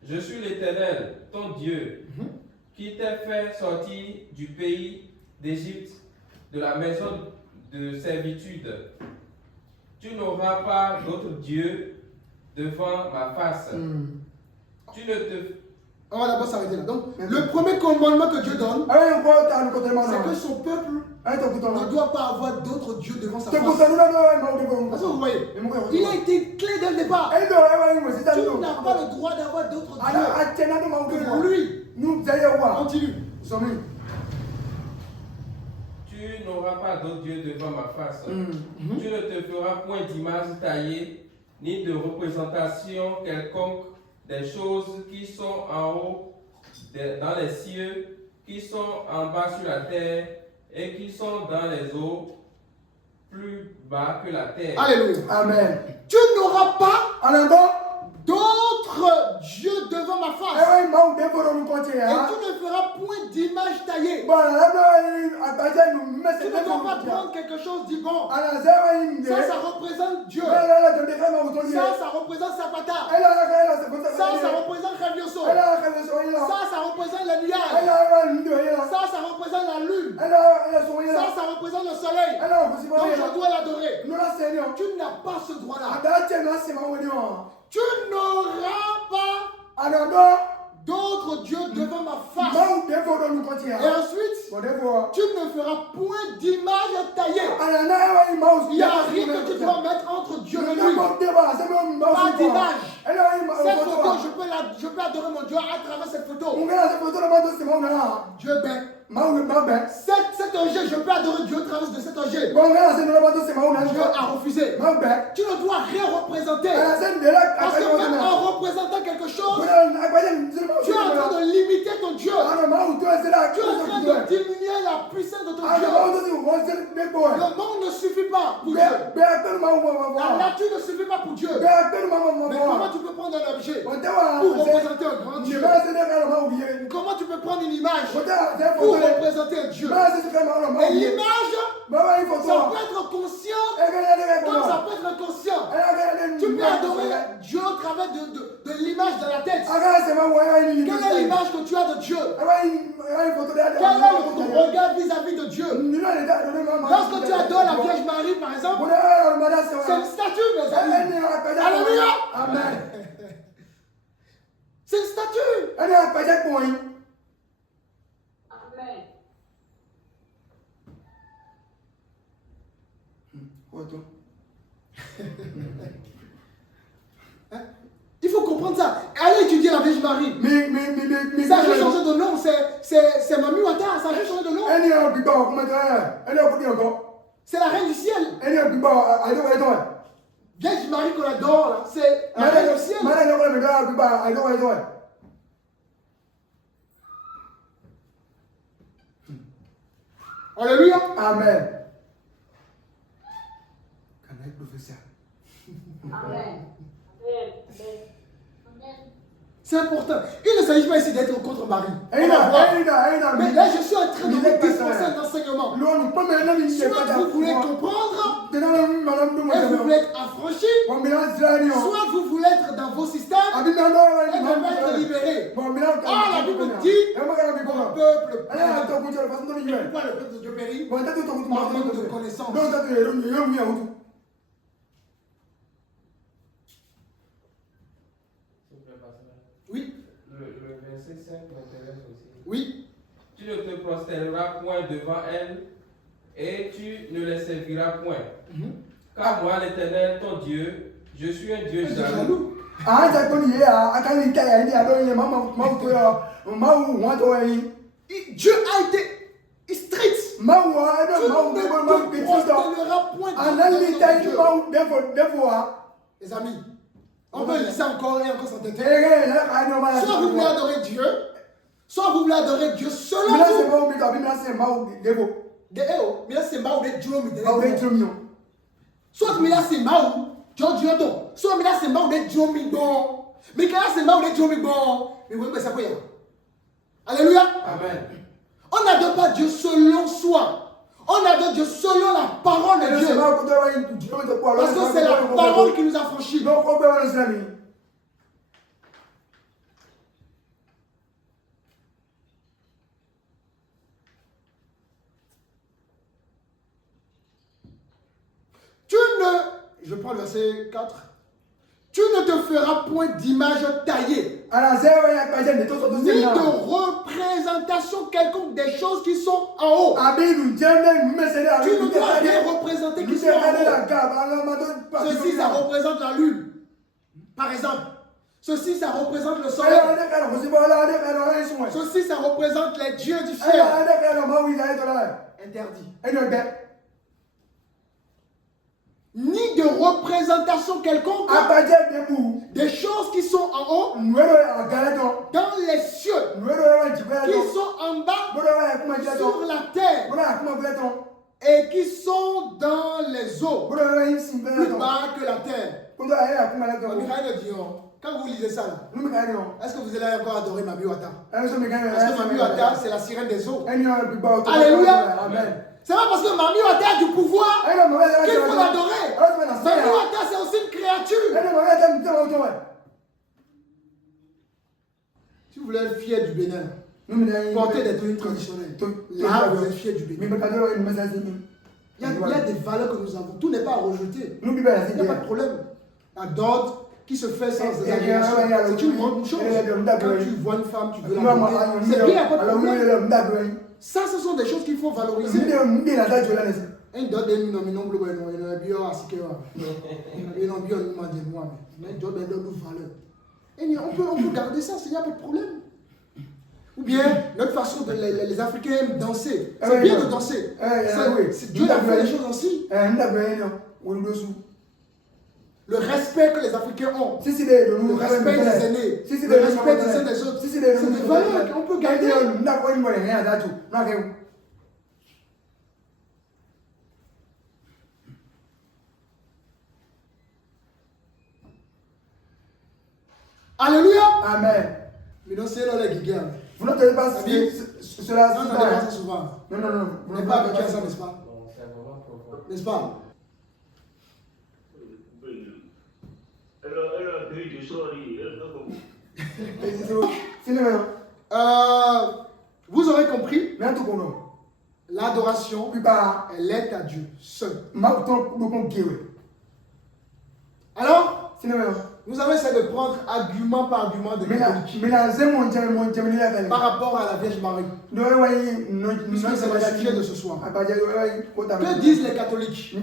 je suis l'Éternel, ton Dieu, qui t'ai fait sortir du pays d'Égypte, de la maison de servitude. Tu n'auras pas d'autre Dieu devant ma face. Tu ne te... On va d'abord s'arrêter là. Donc, le premier commandement que Dieu donne, c'est que son peuple ne doit pas avoir d'autres dieux devant sa face. Est-ce que vous voyez? Il a été clé dès le départ. Tu n'as pas le droit d'avoir d'autres dieux que lui. Continue. Tu n'auras pas d'autre Dieu devant ma face. Tu ne te feras point d'image taillée, ni de représentation quelconque des choses qui sont en haut dans les cieux, qui sont en bas sur la terre et qui sont dans les eaux plus bas que la terre. Alléluia. Amen. Tu n'auras pas d'autres dieux devant ma face. Et tu ne feras point d'image taillée. Tu ne dois pas prendre quelque chose dit bon. Ça représente Dieu. Ça représente Zapata. Ça représente Ravioso. Ça représente la nuage. Ça représente la lune. Ça représente le soleil. Donc je dois l'adorer. Tu n'as pas ce droit-là. Tu n'auras pas d'autres dieux devant ma face. Et ensuite, tu ne feras point d'image taillée. Il n'y a rien que tu dois mettre entre Dieu et lui. Pas d'image. Cette photo, je peux adorer mon Dieu à travers cette photo. Dieu ben. Cet objet, je peux adorer Dieu à travers de cet objet. Dieu a refusé. Tu ne dois rien représenter. Parce que même en représentant quelque chose, tu es en train de limiter ton Dieu. Tu es en train de diminuer la puissance de ton Dieu. Le monde ne suffit pas pour Dieu. La nature ne suffit pas pour Dieu. Mais comment tu peux prendre un objet pour représenter un grand Dieu? Comment tu peux prendre une image pour représenter un Dieu? Et l'image, ça peut être conscient comme ça peut être inconscient. Tu peux adorer Dieu au travers de l'image dans la tête. Quelle est l'image que tu as de Dieu? Quel est ton regard vis-à-vis de Dieu? Lorsque tu adores la Vierge Marie, par exemple, c'est une statue, mes amis. Alléluia. Amen. C'est une statue. Amen. Il faut comprendre ça. Allez étudier la Vierge Marie. Ça a juste changé de nom. C'est Mami Wata. Ça a juste changé de nom. C'est la reine du ciel. Vierge Marie qu'on adore, là, c'est la reine du ciel. Alléluia. Amen. Amen. C'est important. Il ne s'agit pas ici d'être contre Marie. Mais là, je suis en train de vous dispenser un enseignement. Soit vous voulez comprendre et vous voulez être affranchi, soit vous voulez être dans vos systèmes et ne pas être libéré. Ah, la Bible dit mon peuple périt. Pourquoi le peuple de Dieu périt? Par manque de connaissance. Oui. Le verset 5 m'intéresse aussi. Oui. Tu ne te prosterneras point devant elle et tu ne les serviras point. Car moi, l'Éternel, ton Dieu, je suis un Dieu jaloux. Dieu a été strict. Tu ne te prosterneras point devant Dieu. Les amis, on peut lire ça encore et encore s'entêter. Soit vous voulez adorer Dieu, soit vous voulez adorer Dieu selon vous. Soit Mila Sembaou, John Diodo, soit Mila Sembaou de Diomigo, Mila Sembaou de Diomigo, mais vous voyez ça quoi? Alléluia. Amen. On n'adore pas Dieu selon soi. On adore Dieu selon la parole de Dieu. Parce que c'est la parole qui nous a franchis. Je prends le verset 4. Tu ne te feras point d'image taillée, ni de représentation quelconque des choses qui sont en haut. Tu ne dois rien représenter qui sont en haut. Ceci, ça représente la lune. Par exemple. Ceci, ça représente le soleil. Ceci, ça représente les dieux du ciel. Interdit. Ni de représentation quelconque des choses qui sont en haut, dans les cieux, qui sont en bas, sur la terre, et qui sont dans les eaux, plus bas que la terre. Quand vous lisez ça, est-ce que vous allez encore adorer Mami Wata? Parce que Mami Wata, c'est la sirène des eaux. Alléluia. Amen. C'est pas parce que Mami Wata a du pouvoir qu'il faut l'adorer. Mami Wata, c'est aussi une créature. Si vous voulez être fier du Bénin, portez des tenues traditionnelles. Là, vous êtes fier du Bénin. Il y a des valeurs que nous avons. Tout n'est pas à rejeter. Il n'y a pas de problème. La dot qui se fait sans exagération, c'est une bonne chose. Quand tu vois une femme, tu veux la monter. C'est bien, il n'y a pas de problème. Ça, ce sont des choses qu'il faut valoriser. Un dot de nous nominons bleu, il a bien à ce que il a bien demandé moi, mais dot de nous valeur. Et on peut garder ça, il n'y a pas de problème. Ou bien notre façon de les Africains aiment danser. C'est bien de danser. Dieu a fait les choses ainsi. Le respect que les Africains ont, le respect des aînés, le respect des uns des autres, c'est des valeurs qu'on peut garder. Alléluia. Amen. Mais non, c'est là les guigants. Vous n'entendez pas cela souvent. Non. Vous n'êtes pas habitué à ça, n'est-ce pas? Non, c'est vraiment profond. N'est-ce pas? Vous aurez compris, l'adoration, elle est à Dieu seul. Alors, nous allons essayer de prendre argument par argument de par rapport à la Vierge Marie. Puisque c'est le sujet de ce soir. Que disent les catholiques?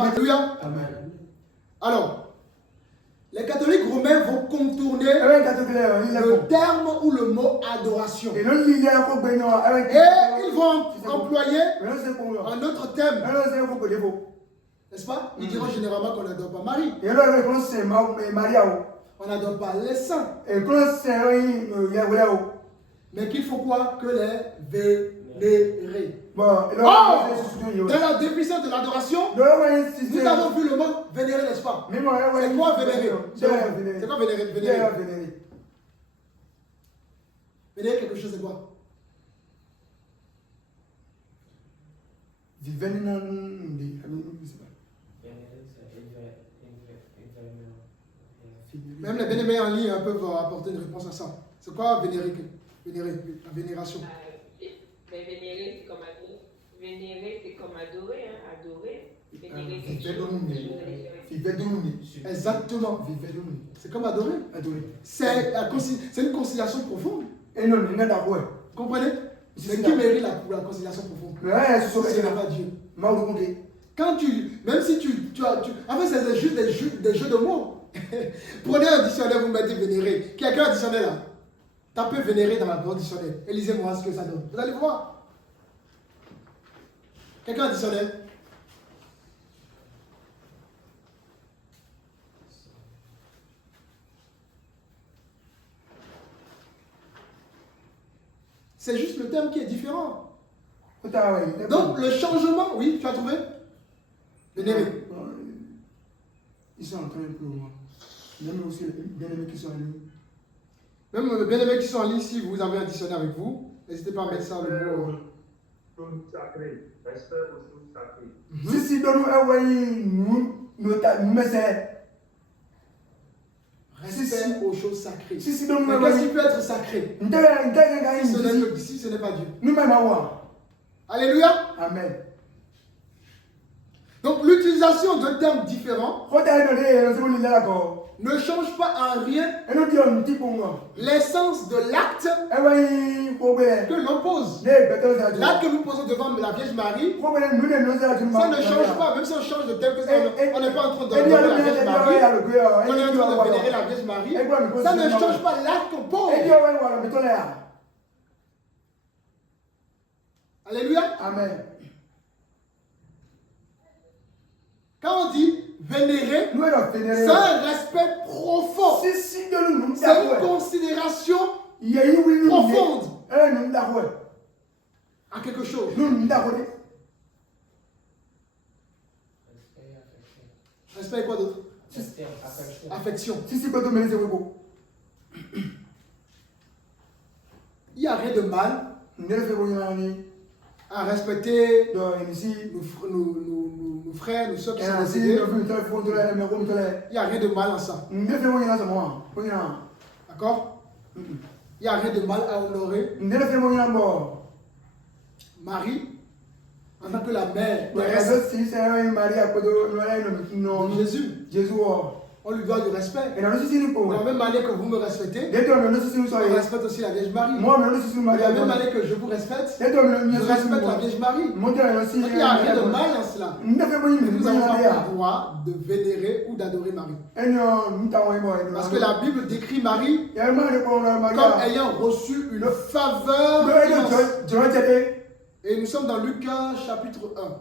Alléluia. Alors, les catholiques romains vont contourner le terme ou le mot adoration. Et ils vont employer un autre terme. N'est-ce pas? Ils diront généralement qu'on n'adore pas Marie. On n'adore pas les saints. Mais qu'il faut quoi? Que les Dans la définition de l'adoration, nous avons vu le mot vénérer, n'est-ce pas? C'est quoi vénérer? C'est quoi vénérer? Vénérer quelque chose, c'est quoi? Même les bien-aimés en ligne peuvent apporter une réponse à ça. C'est quoi vénérer? Vénérer, la vénération. Mais vénérer, c'est comme adorer. Vénérer, c'est comme adorer. Hein? Adorer. Vénérer, exactement. C'est comme adorer. C'est une conciliation profonde. Vous comprenez? C'est qui mérite la conciliation profonde? Ce n'est pas Dieu. Quand même si en fait, c'est juste des jeux de mots. Prenez un dictionnaire, vous mettez vénérer. Quelqu'un a un dictionnaire là? Tapez vénérer dans la boîte dictionnaire et lisez-moi ce que ça donne. Vous allez voir. Quelqu'un a un dictionnaire? C'est juste le terme qui est différent. Donc le changement, oui, tu as trouvé? Vénérer. Ils sont en train de pleurer. Même aussi les bien-aimés qui sont en ligne. Même les bien-aimés qui sont en ligne, si vous avez un dictionnaire avec vous, n'hésitez pas à mettre ça le mot. Sacré. Respect aux choses sacrées. Si nous Respect aux choses sacrées. Si qu'est-ce qui peut être sacré? Si ce n'est pas Dieu. Alléluia. Amen. Donc l'utilisation d'un terme différent ne change pas en rien l'essence de l'acte que l'on pose. L'acte que nous posons devant la Vierge Marie, ça ne change pas. Même si on change de terme, on n'est pas en train de vénérer la Vierge Marie, on est en train de vénérer la Vierge Marie, ça ne change pas l'acte qu'on pose. Alléluia. Amen. Quand on dit vénérer, c'est un respect profond. C'est une considération profonde à quelque chose. Respect et quoi d'autre? Affection. Il n'y a rien de mal à respecter nos frères, nos soeurs qui sont décédés. Il n'y a rien de mal en ça. D'accord? Il n'y a rien de mal à honorer Marie en tant que la mère de Jésus. On lui doit du respect. De la même manière que vous me respectez, je respecte aussi la Vierge Marie. De la même manière que je vous respecte, je respecte la Vierge Marie. Donc il n'y a rien de mal en cela. Nous n'avons pas le droit de vénérer ou d'adorer Marie. Parce que la Bible décrit Marie comme ayant reçu une faveur immense. Et nous sommes dans Lucas chapitre 1.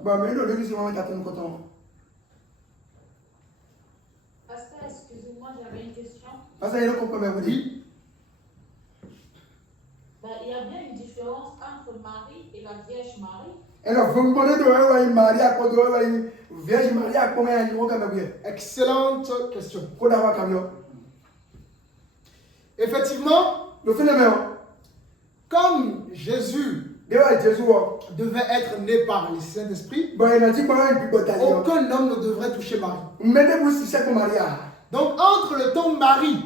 Pasteur, excusez-moi, j'avais une question. Oui. Il y a bien une différence entre Marie et la Vierge Marie. Excellente question. Effectivement, comme Jésus devait être né par le Saint-Esprit, aucun homme ne devrait toucher Marie. Donc entre le temps Marie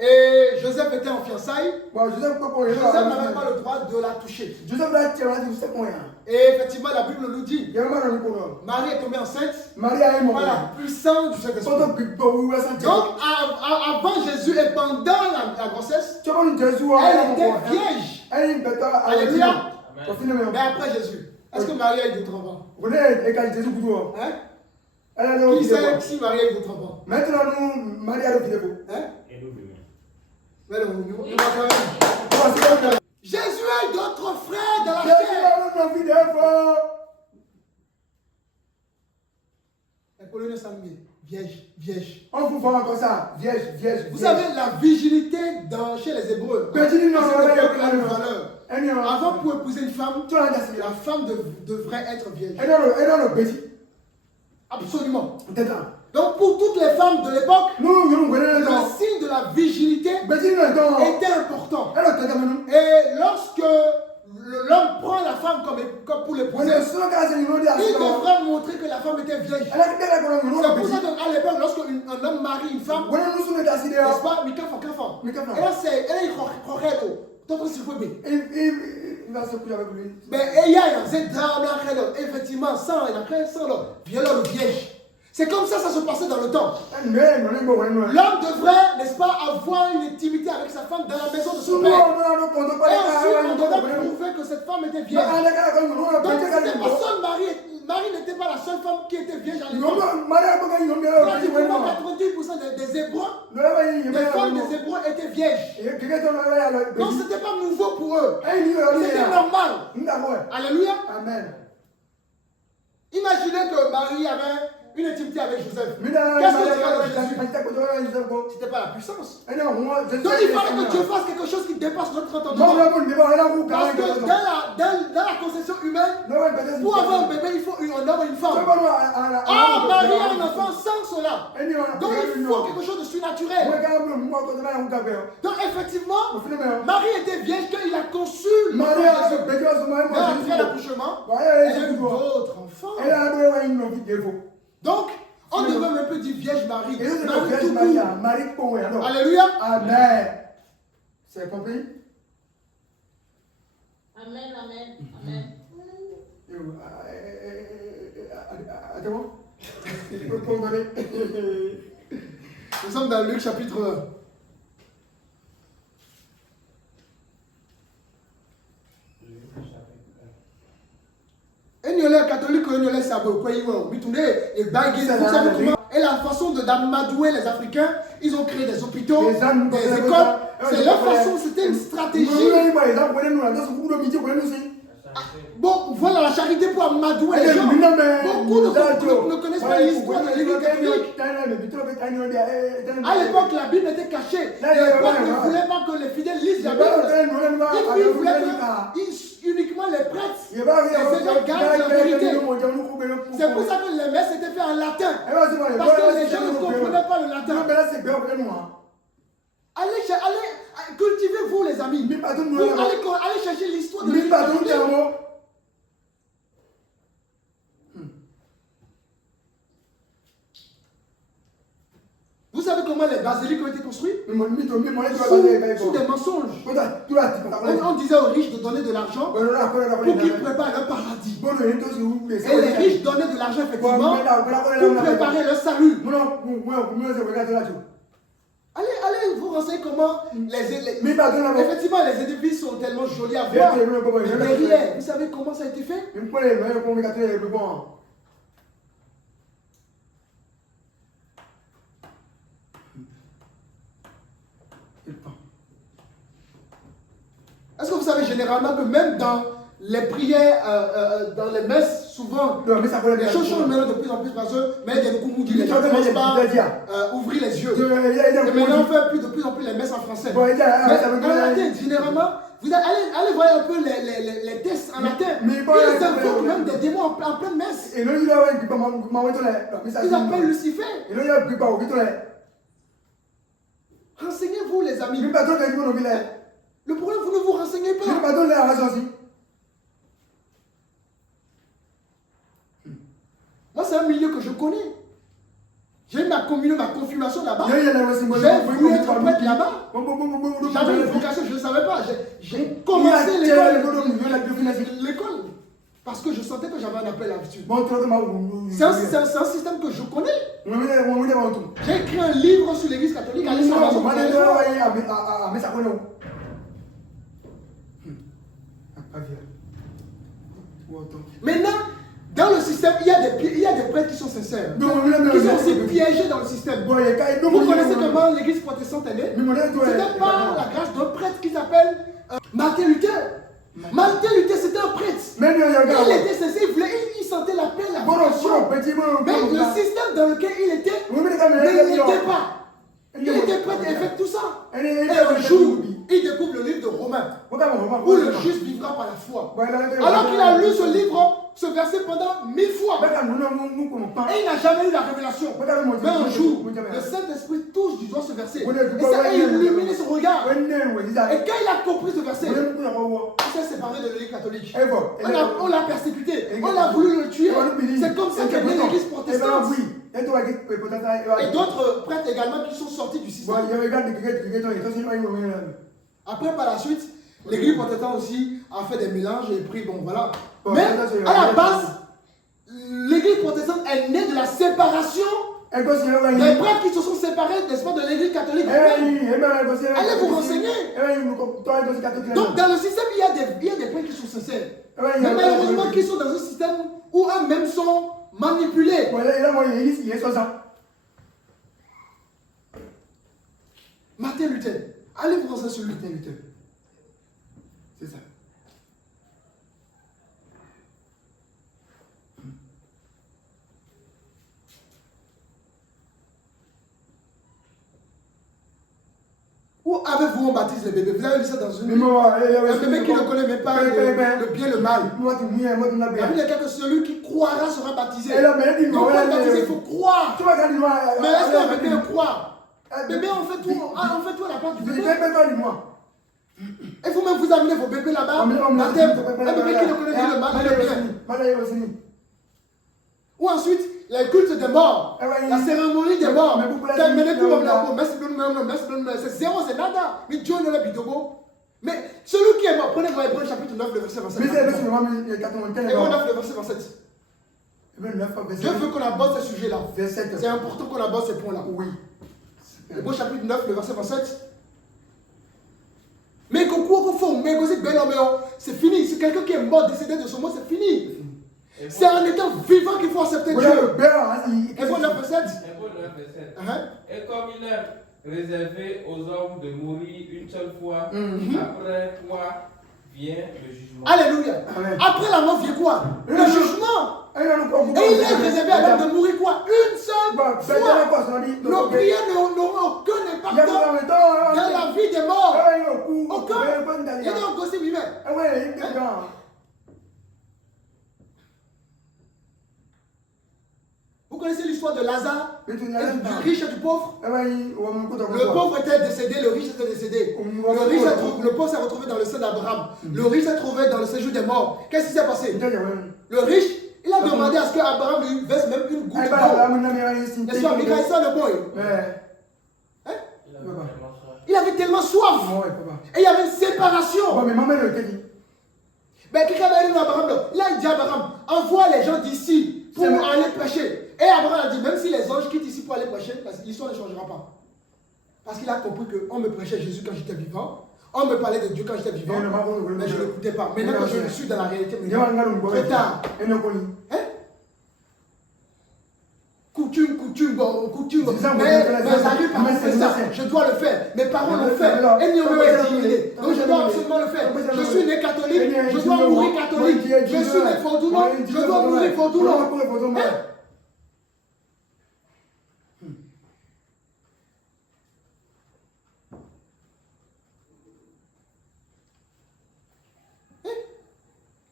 et Joseph était en fiançailles, Joseph n'avait pas le droit de la toucher. Et effectivement, la Bible nous dit, Marie est tombée enceinte par la puissance du Saint-Esprit. Donc avant Jésus et pendant la grossesse, elle était vierge. Alléluia. Mais après Jésus, est-ce que Marie a eu d'autres enfants? Qui sait si Marie a eu d'autres enfants? Jésus a eu d'autres frères dans la chair. Les Polonais s'ennuient. Vierge. Vous savez, la virginité chez les Hébreux, c'est une valeur. Avant, pour épouser une femme, la femme devrait être vierge. Absolument. Donc pour toutes les femmes de l'époque, le signe de la virginité était important. Et lorsque l'homme prend la femme comme pour l'épouser, il devrait montrer que la femme était vierge. C'est pour ça qu'à l'époque, lorsqu'un homme marie une femme, n'est-ce pas, et là c'est, elle est mais il y a effectivement, sans violeur ou vierge. C'est comme ça se passait dans le temps. L'homme devrait, n'est-ce pas, avoir une intimité avec sa femme dans la maison de son père. Et ensuite, on devait prouver que cette femme était vierge. Donc, c'était pas seul Marie n'était pas la seule femme qui était vierge à l'époque. Pratiquement 90% des Hébreux, les femmes des Hébreux étaient vierges. Donc, ce n'était pas nouveau pour eux. C'était normal. Alléluia. Amen. Imaginez que Marie avait une intimité avec Joseph. Qu'est-ce que tu as de Jésus? C'était pas la puissance. Donc il fallait que Dieu fasse quelque chose qui dépasse notre entendement. Parce que dans la conception humaine, pour avoir un bébé, il faut un homme et une femme. Ah, Marie a un enfant sans cela. Donc il faut quelque chose de surnaturel. Donc effectivement, Marie était vierge quand il a conçu le Jésus. Mais après l'accouchement, elle a eu d'autres enfants. Donc, on devrait même plus dire Vierge Marie. Marie tout court. Alléluia. Amen. C'est compris? Amen, amen, amen. Attends. Nous sommes dans Luc chapitre 1. Catholique, et la façon d'amadouer les Africains, ils ont créé des hôpitaux, des écoles. C'est leur façon, c'était une stratégie. Bon, voilà la charité pour amadouer les gens. Beaucoup ne connaissent pas l'histoire de l'Église catholique. À l'époque, la Bible était cachée. Les prêtres ne voulaient pas que les fidèles lisent la Bible. Ils voulaient que uniquement les prêtres, les évêques gardent la vérité. C'est pour ça que les messes étaient faites en latin. Parce que les gens ne comprenaient pas le latin. Allez, cultivez-vous les amis. Allez chercher l'histoire de l'Église catholique. Vous savez comment les basiliques ont été construites? Sous des mensonges. On disait aux riches de donner de l'argent pour qu'ils préparent leur paradis. Et les riches donnaient de l'argent effectivement pour préparer leur salut. Allez vous renseigner comment effectivement les édifices sont tellement jolis à voir. Mais derrière, vous savez comment ça a été fait? Est-ce que vous savez généralement que même dans les prières, dans les messes, souvent, les choses changent maintenant de plus en plus parce que mais des Koumoudi, les gens commencent par ouvrir les yeux. Et maintenant, on fait de plus en plus les messes en français. Mais en latin, généralement, vous allez voir un peu les textes en latin. Ils invoquent même des démons en pleine messe. Ils appellent Lucifer. Renseignez-vous les amis. Le problème, vous ne vous renseignez pas. Moi, c'est un milieu que je connais. J'ai ma communion, ma confirmation là-bas. J'ai voulu être prêtre là-bas. J'avais une vocation, je ne savais pas. J'ai commencé l'école. Parce que je sentais que j'avais un appel là-dessus. C'est un système que je connais. J'ai écrit un livre sur l'église catholique. Allez savoir son Maintenant, dans le système, il y a des prêtres qui sont sincères, qui sont aussi piégés dans le système. Vous connaissez comment l'église protestante est née? C'était par la grâce d'un prêtre qui s'appelle Martin Luther. Martin Luther, c'était un prêtre. Il était sincère, il sentait la paix, la vocation. Mais le système dans lequel il était ne l'était pas. Il était prêtre et fait tout ça. Et un jour, il découvre le livre de Romains. où le juste vivra par la foi. Alors qu'il a lu ce livre, ce verset pendant 1000 fois. Et il n'a jamais eu la révélation. Mais un jour, le Saint-Esprit touche du doigt ce verset. Et ça a illuminé son regard. Et quand il a compris ce verset, il s'est séparé de l'Église catholique. On l'a persécuté. On a voulu le tuer. C'est comme ça qu'est née l'Église protestante. Et d'autres prêtres également qui sont sortis du système. Après, par la suite, l'Église protestante aussi a fait des mélanges et pris, bon voilà. Mais à la base, l'Église protestante est née de la séparation des prêtres qui se sont séparés, n'est-ce pas, de l'Église catholique. Allez vous renseigner. Donc dans le système, il y a des prêtres qui sont sincères. Mais malheureusement, qui sont dans un système où eux-mêmes sont manipulés. Martin Luther. Allez vous renseigner sur Martin Luther. C'est ça. Où avez-vous baptisé les bébés? Vous avez lu ça dans une... Un bébé qui ne connaît même pas le bien et le mal. La Bible dit que celui qui croira sera baptisé. Donc pour être baptisé, il faut croire. Mais est-ce qu'un bébé croit? Bébé, on fait tout à la part du bébé. Et vous-même, vous amenez vos bébés là-bas. Un bébé qui ne connaît pas le mal et le bien. Ou ensuite, les cultes des morts, la cérémonie des morts. C'est zéro, c'est nada. Mais Dieu ne l'a bidogo. Mais celui qui est mort, prenez Hébreux chapitre 9, le verset 27. Hébreux 9, le verset 27. Dieu veut qu'on aborde ce sujet-là. C'est important qu'on aborde ces points-là. Oui. Hébreux chapitre 9, le verset 27. Mais c'est fini. C'est quelqu'un qui est mort, décédé de son mort, c'est fini. C'est en étant vivant qu'il faut accepter Dieu. Hébreux 9, verset 7. Et comme il est réservé aux hommes de mourir une seule fois, après quoi vient le jugement. Alléluia. Après la mort vient quoi? Le jugement. Et il est réservé à l'homme de mourir quoi? Une seule fois. Nos prières n'auront aucun impact dans la vie des morts. Aucun. Il y a un gossip humain. Vous connaissez l'histoire de Lazare, du riche et du pauvre? Le pauvre était décédé, le riche était décédé. Le pauvre s'est retrouvé dans le sein d'Abraham. Le riche s'est trouvé dans le séjour des morts. Qu'est-ce qui s'est passé? Le riche, il a demandé à ce qu'Abraham lui verse même une goutte d'eau. N'est-ce pas? Michael, ça le boy. Il avait tellement soif. Et il y avait une séparation. Mais quelqu'un a dit à Abraham, là il dit à Abraham, envoie les gens d'ici pour aller prêcher. Et Abraham a dit, même si les anges quittent ici pour aller prêcher, l'histoire ne changera pas. Parce qu'il a compris qu'on me prêchait Jésus quand j'étais vivant. On me parlait de Dieu quand j'étais vivant. Mais je ne l'écoutais pas. Maintenant que je suis dans la réalité, trop tard. Coutume. Mais j'arrive par faire ça. Je dois le faire. Mes parents l'ont fait. Et n'y aurait dit. Donc je dois absolument le faire. Je suis né catholique. Je dois mourir catholique. Je suis né Fortuno. Je dois mourir Fortuno.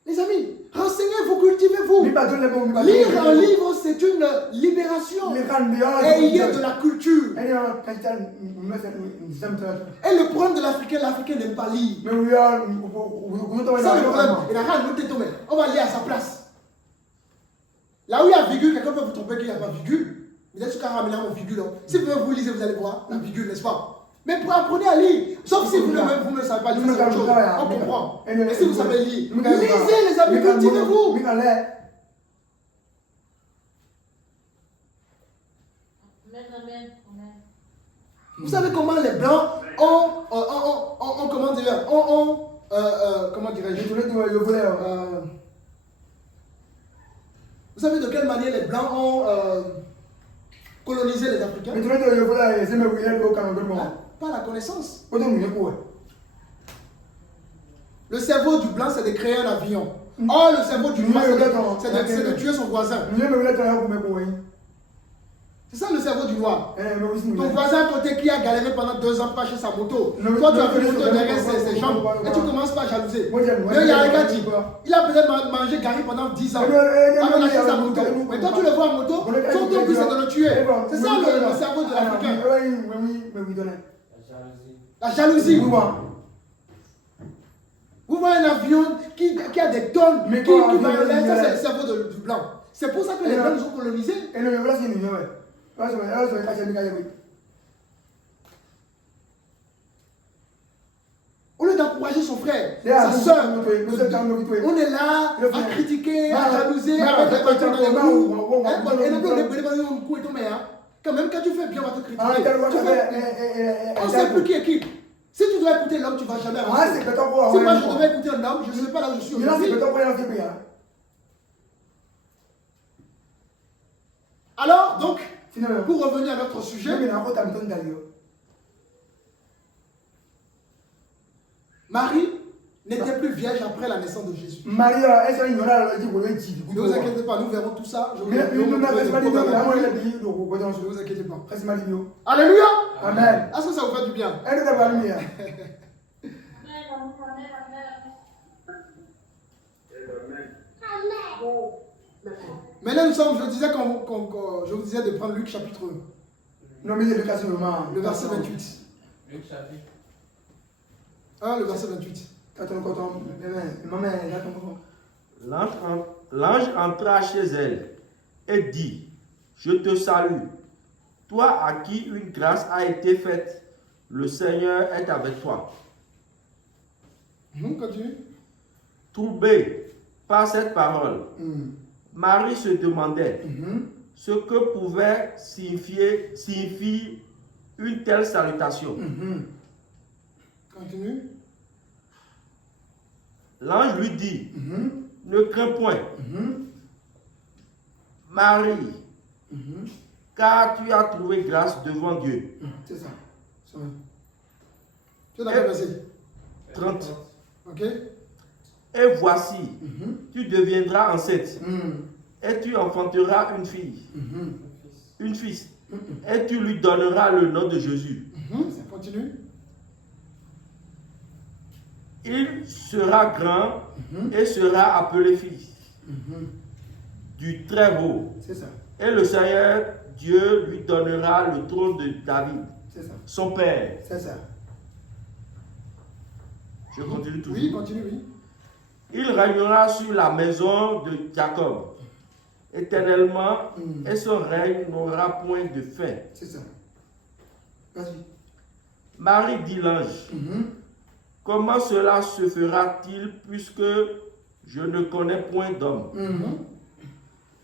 Les amis, renseignez-vous, cultivez-vous. Lire un livre, c'est une libération. Et il y a de la culture. Et le problème de l'Africain n'aime pas lire. Ça, le problème. On va lire à sa place. Là où il y a virgule, quelqu'un peut vous tromper qu'il n'y a pas virgule. Vous êtes sur Caramela, mon virgule. Si vous lisez, vous allez voir la virgule, n'est-ce pas? Mais apprenez à lire. Sauf si vous ne savez pas lire, c'est autre chose. On comprend. Mais si vous savez lire, lisez les amis, cultivez-vous. Vous savez comment les Blancs comment dirais-je? Vous savez de quelle manière les Blancs ont colonisé les Africains? Pas la connaissance. Le cerveau du blanc, c'est de créer un avion. Or, le cerveau du noir, c'est de tuer son voisin. C'est ça le cerveau du noir. Ton voisin à côté qui a galéré pendant 2 ans pour acheter sa moto. Toi, tu as fait une moto derrière ses jambes. Et tu commences pas à jalouser. Mais il y a un gars qui il a peut-être mangé Gary pendant 10 ans. Avant d'acheter sa moto. Mais toi, tu le vois en moto. Son but, c'est de le tuer. C'est ça le cerveau de l'Africain. La jalousie. Vous voyez un avion qui a des tonnes, qui va en l'air, ça c'est le cerveau du blanc. C'est pour ça que les blancs nous ont colonisés. Au lieu d'encourager son frère, sa soeur, on est là à critiquer, à jalouser, à mettre la dans les roues. Et donc on est coup et tombé. Quand même, quand tu fais bien, on va te critiquer. On ne sait plus qui est qui. Si tu dois écouter l'homme, tu ne vas jamais avancer. Si moi je devais écouter un homme, je ne serais pas là où je suis aujourd'hui. Alors, donc, pour revenir à notre sujet, Marie n'était plus vierge après la naissance de Jésus. Ne vous inquiétez pas, nous verrons tout ça. Ne vous inquiétez pas. Alléluia. Amen. Est-ce que ça vous fait du bien? Maintenant, nous sommes, je vous disais de prendre Luc chapitre 1. Le verset 28. Luc chapitre 1, le verset 28. L'ange entra chez elle et dit, je te salue, toi à qui une grâce a été faite, le Seigneur est avec toi. Continue. Troublée par cette parole, Marie se demandait ce que pouvait signifier une telle salutation. Continue. L'ange lui dit, ne crains point, Marie, car tu as trouvé grâce devant Dieu. C'est ça. Tu as d'accord verset 30. Ok. Et voici, tu deviendras enceinte, et tu enfanteras une fille, une fils, et tu lui donneras le nom de Jésus. Ça continue. Il sera grand et sera appelé fils du Très-Haut. C'est ça. Et le Seigneur Dieu lui donnera le trône de David, son père. C'est ça. Je continue toujours. Oui, continue, oui. Il régnera sur la maison de Jacob éternellement et son règne n'aura point de fin. C'est ça. Vas-y. Marie dit l'ange, comment cela se fera-t-il puisque je ne connais point d'homme?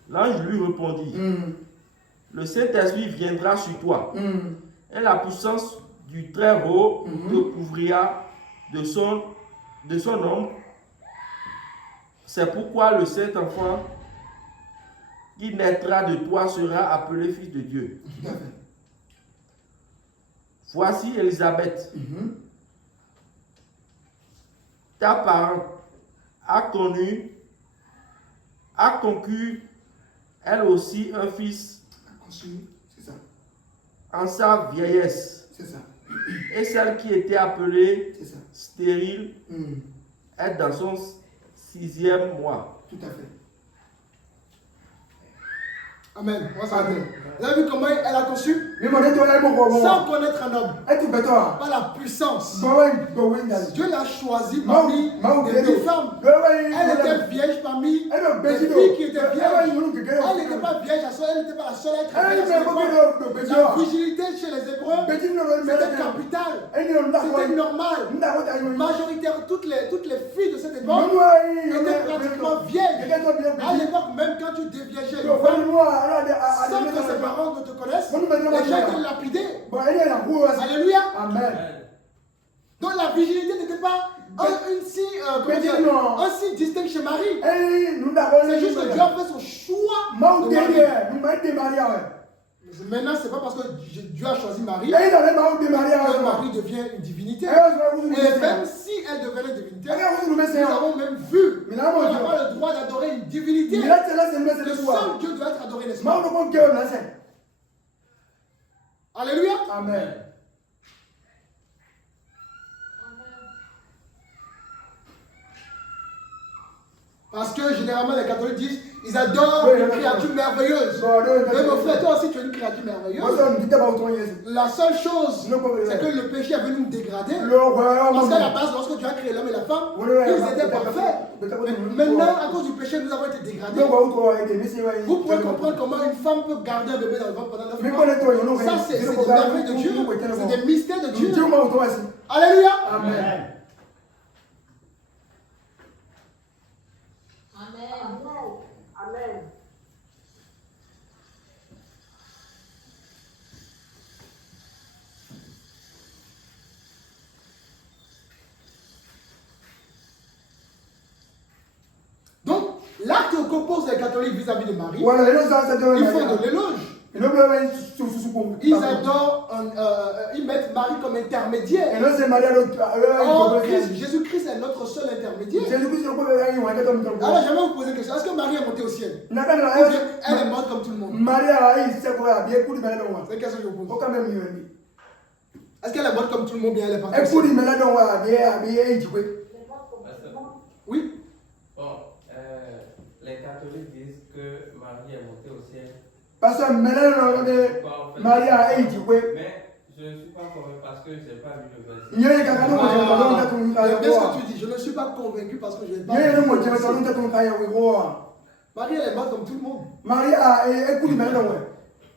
L'ange lui répondit, le Saint-Esprit viendra sur toi et la puissance du Très-Haut te couvrira de son ombre. C'est pourquoi le Saint-Enfant qui naîtra de toi sera appelé fils de Dieu. Voici Élisabeth, ta parente, a conçu elle aussi un fils en sa vieillesse. Et celle qui était appelée stérile est dans son 6e mois. Tout à fait. Amen. Vous avez vu comment elle a conçu? Sans connaître un homme. Par la puissance. Dieu l'a choisi parmi des femmes. Elle était vierge parmi des filles qui étaient vierges. Elle n'était pas vierge, elle n'était pas la seule à être vierge. La fragilité chez les Hébreux, c'était capital. C'était normal. Majoritaire, toutes les filles de cette époque étaient pratiquement vierges. À l'époque, même quand tu déviergeais une femme, sans que ses parents ne te connaissent, les gens étaient lapidés. Alléluia. Amen. Donc la virginité n'était pas un signe distinct chez Marie. C'est juste que Dieu a fait son choix de Marie. Maintenant, c'est pas parce que Dieu a choisi Marie que Marie devient une divinité. Et même si elle devenait une divinité, nous avons même vu qu'on n'a pas le droit d'adorer une divinité. Le seul Dieu doit être adoré, n'est-ce pas? Alléluia. Amen. Parce que généralement les catholiques disent ils adorent une créature merveilleuse. Mais mon frère, toi aussi tu es une créature merveilleuse. La seule chose, c'est que le péché est venu nous dégrader. Parce qu'à la base, lorsque Dieu a créé l'homme et la femme, ils étaient parfaits. Maintenant, à cause du péché, nous avons été dégradés. Vous pouvez comprendre comment une femme peut garder un bébé dans le ventre pendant 9 mois. Ça, c'est des merveilles de Dieu. C'est des mystères de Dieu. Alléluia. Amen. Amen. Donc, l'acte que posent les catholiques vis-à-vis de Marie, ils font de l'éloge. Ils adorent, ils mettent Marie comme intermédiaire. Or, Jésus-Christ est notre seul intermédiaire. Alors, j'aimerais vous poser une question. Est-ce que Marie est montée au ciel? Ou bien elle est morte comme tout le monde? C'est une question que je vous pose. Est-ce qu'elle est morte comme tout le monde ou bien elle est partie au ciel? Oui. Bon, les catholiques disent que Marie est montée au ciel. Parce que Marie a été. Mais je ne suis pas convaincu parce que je n'ai pas lu le verset. Qu'est-ce que tu dis? Je ne suis pas convaincu parce que je n'ai pas lu le verset. Marie, elle est morte comme tout le monde.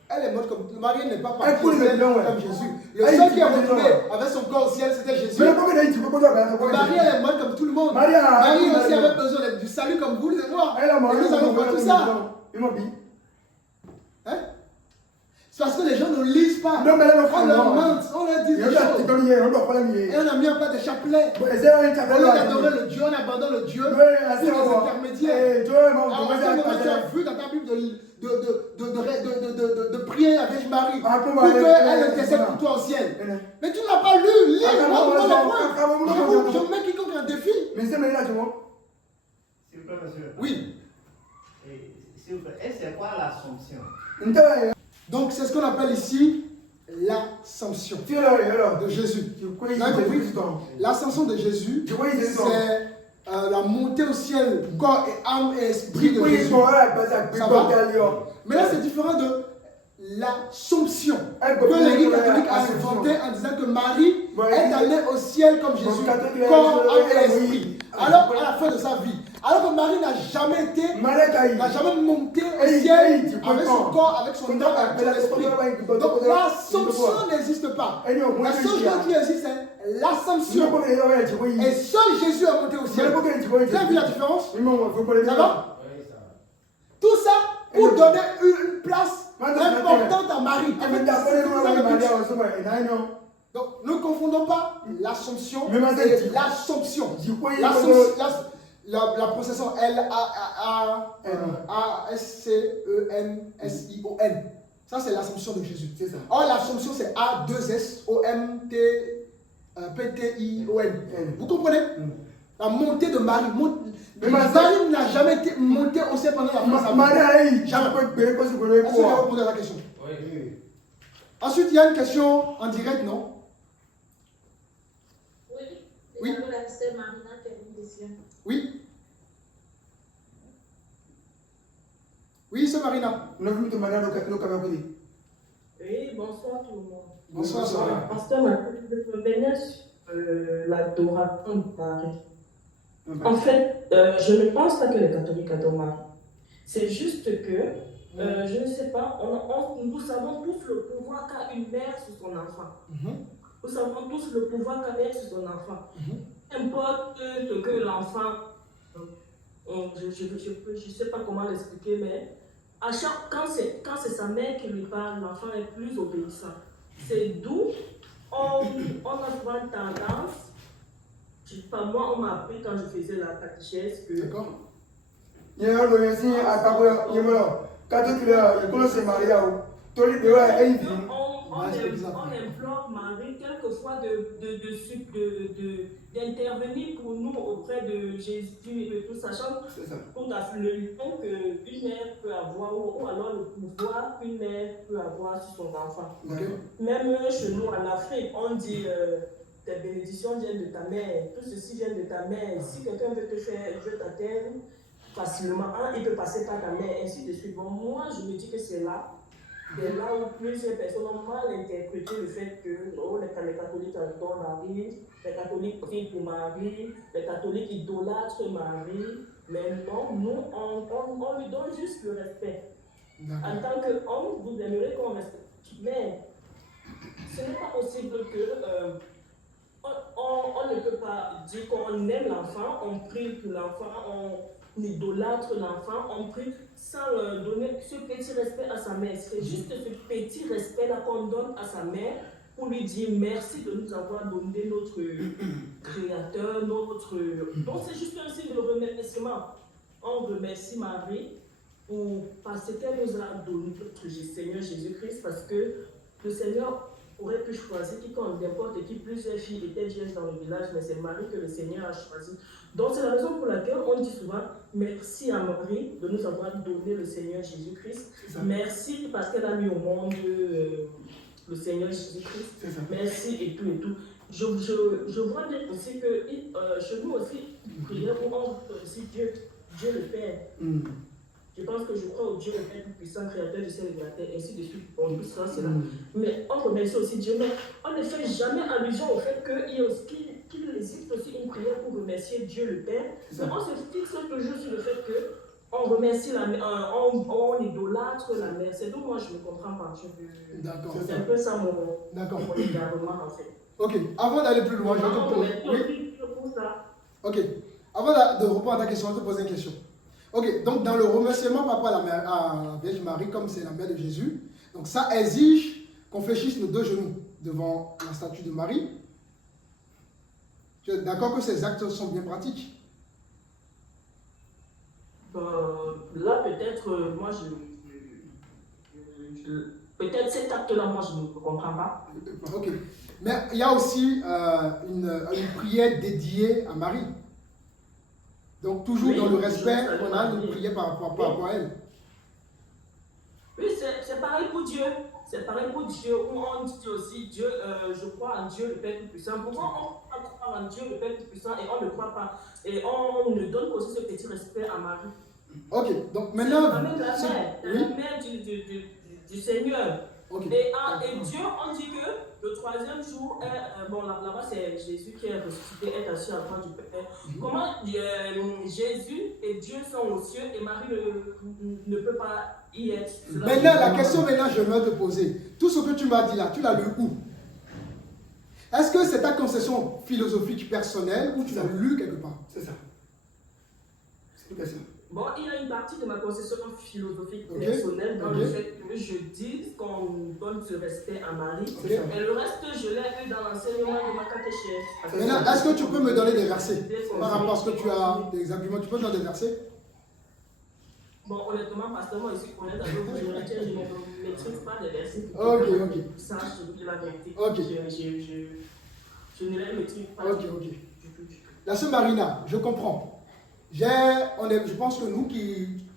Elle est morte comme Marie n'est pas partie au ciel comme Jésus. Le seul qui est retourné avec son corps au ciel, c'était Jésus. Marie, elle est morte comme tout le monde. Marie aussi avait besoin du salut comme vous et moi. Et nous avons fait tout ça. Hein? C'est parce que les gens ne lisent pas. On leur ment, on leur dit des choses. Et on a mis en place des chapelets. Au lieu d'adorer le Dieu, on abandonne le Dieu pour les intermédiaires. Alors, à quel moment tu as vu dans ta Bible de prier à la Vierge Marie pour qu'elle intercède pour toi au ciel? Mais tu ne l'as pas lu. Lis, moi, je mets quiconque un défi. Oui. Et c'est quoi l'Assomption? Donc, c'est ce qu'on appelle ici l'Assomption de Jésus. L'Ascension de Jésus, c'est la montée au ciel, corps et âme et esprit de Jésus. Ça va? Mais là, c'est différent de l'Assomption que l'Église catholique a inventé en disant que Marie est allée au ciel comme Jésus, corps, âme et esprit. Alors, à la fin de sa vie, alors que Marie n'a jamais monté au ciel avec son corps, avec son âme, avec son esprit. Donc l'Assomption n'existe pas. La seule chose qui existe, c'est l'Assomption. Et seul Jésus est monté au ciel. Vous avez vu la différence? Ça va? Tout ça pour donner une place importante à Marie. Donc ne confondons pas l'Assomption et l'Assomption. La procession L-A-S-C-E-N-S-I-O-N. Ça, c'est l'Assomption de Jésus. Or, l'Assomption, c'est A-2-S-O-M-T-P-T-I-O-N. Vous comprenez? La montée de Marie. Marie n'a jamais été montée au ciel pendant la fin de sa vie. Jamais. Est-ce que je vais répondre à la question? Oui. Ensuite, il y a une question en direct, non? Oui. La sœur Marina qui a une question. Oui. Oui, c'est Marina. Oui, bonsoir tout le monde. Bonsoir. Pasteur Marina, je revenais sur l'adoration de Marie. En fait, je ne pense pas que les catholiques adorent Marie. C'est juste que, je ne sais pas, nous savons tous le pouvoir qu'a une mère sur son enfant. Nous savons tous le pouvoir qu'a une mère sur son enfant. Importe ce que l'enfant, je ne sais pas comment l'expliquer, mais quand c'est sa mère qui lui parle, l'enfant est plus obéissant. C'est d'où on a souvent tendance, moi on m'a appris quand je faisais la catéchèse que... D'accord. On implore Marie quelquefois d'intervenir pour nous auprès de Jésus et de tout, sachant pour le temps qu'une mère peut avoir avoir, ou alors le pouvoir qu'une mère peut avoir sur son enfant. Okay. Même chez nous en Afrique, on dit tes bénédictions viennent de ta mère, tout ceci vient de ta mère. Si quelqu'un veut te faire jeter à terre facilement, il peut passer par ta mère, ainsi de suite. Bon, moi, je me dis que c'est là où plusieurs personnes ont mal interprété le fait que les catholiques adorent Marie, les catholiques prient pour Marie, les catholiques idolâtrent Marie. Mais non, nous, on lui donne juste le respect. En tant qu'homme, vous aimeriez qu'on respecte. Mais ce n'est pas possible que on ne peut pas dire qu'on aime l'enfant, on prie pour l'enfant, on idolâtre l'enfant, on prie sans donner ce petit respect à sa mère. C'est juste ce petit respect-là qu'on donne à sa mère pour lui dire merci de nous avoir donné notre créateur, Donc c'est juste un signe de remerciement. On remercie Marie parce qu'elle nous a donné notre Seigneur Jésus-Christ, parce que le Seigneur aurait pu choisir quiconque, n'importe qui, plusieurs filles étaient vierges dans le village, mais c'est Marie que le Seigneur a choisi. Donc c'est la raison pour laquelle on dit souvent merci à Marie de nous avoir donné le Seigneur Jésus-Christ. Merci parce qu'elle a mis au monde le Seigneur Jésus-Christ. Merci et tout et tout. Je vois bien aussi que chez nous aussi, prière où on remercie Dieu le Père. Je pense que je crois au Dieu le Père puissant, créateur du ciel et de la terre, ainsi de suite. Bon, tout ça, c'est là. Mais on remercie aussi Dieu, mais on ne fait jamais allusion au fait qu'il existe aussi une prière pour remercier Dieu le Père. Mais on se fixe toujours sur le fait qu'on remercie la mère, on idolâtre la mère. C'est donc moi je ne comprends pas. D'accord. C'est un peu ça mon égarement en fait. Ok, avant d'aller plus loin, je vais te poser. Oui. Ok, avant de répondre à ta question, je vais te poser une question. Ok, donc dans le remerciement par rapport à la Vierge Marie, comme c'est la mère de Jésus, donc ça exige qu'on fléchisse nos deux genoux devant la statue de Marie. Tu es d'accord que ces actes sont bien pratiques? Là, peut-être, moi, peut-être cet acte-là, moi, je ne comprends pas. Ok, mais il y a aussi une prière dédiée à Marie. Donc, toujours dans le respect, on a une prière par rapport à elle. Oui, c'est pareil pour Dieu. C'est pareil pour Dieu, où on dit aussi Dieu, je crois en Dieu le Père Tout-Puissant. Pourquoi on croit en Dieu le Père Tout-Puissant et on ne croit pas? Et on ne donne aussi ce petit respect à Marie. Ok, donc maintenant. C'est la mère du Seigneur. Okay. Et Dieu, on dit que le troisième jour, là-bas c'est Jésus qui est ressuscité, est assis à la droite du Père. Comment Jésus et Dieu sont aux cieux et Marie ne peut pas y être? Maintenant, la question je vais te poser. Tout ce que tu m'as dit là, tu l'as lu où? Est-ce que c'est ta concession philosophique personnelle ou tu l'as lu quelque part? C'est ça. C'est ça. Bon, il y a une partie de ma concession philosophique personnelle dans le fait que je dis qu'on donne ce respect à Marie. Et le reste, je l'ai eu dans l'enseignement de ma catéchèse. Maintenant, est-ce que tu peux me donner des versets par rapport à ce que tu as, des arguments? Tu peux me donner des versets? Bon, honnêtement, pasteur, moi, je suis honnête avec vous, je ne maîtrise pas des versets. Ok. Ça, je dis la vérité. Ok. Je ne les maîtrise pas. Ok. La sœur Marina, je comprends. Je pense que nous,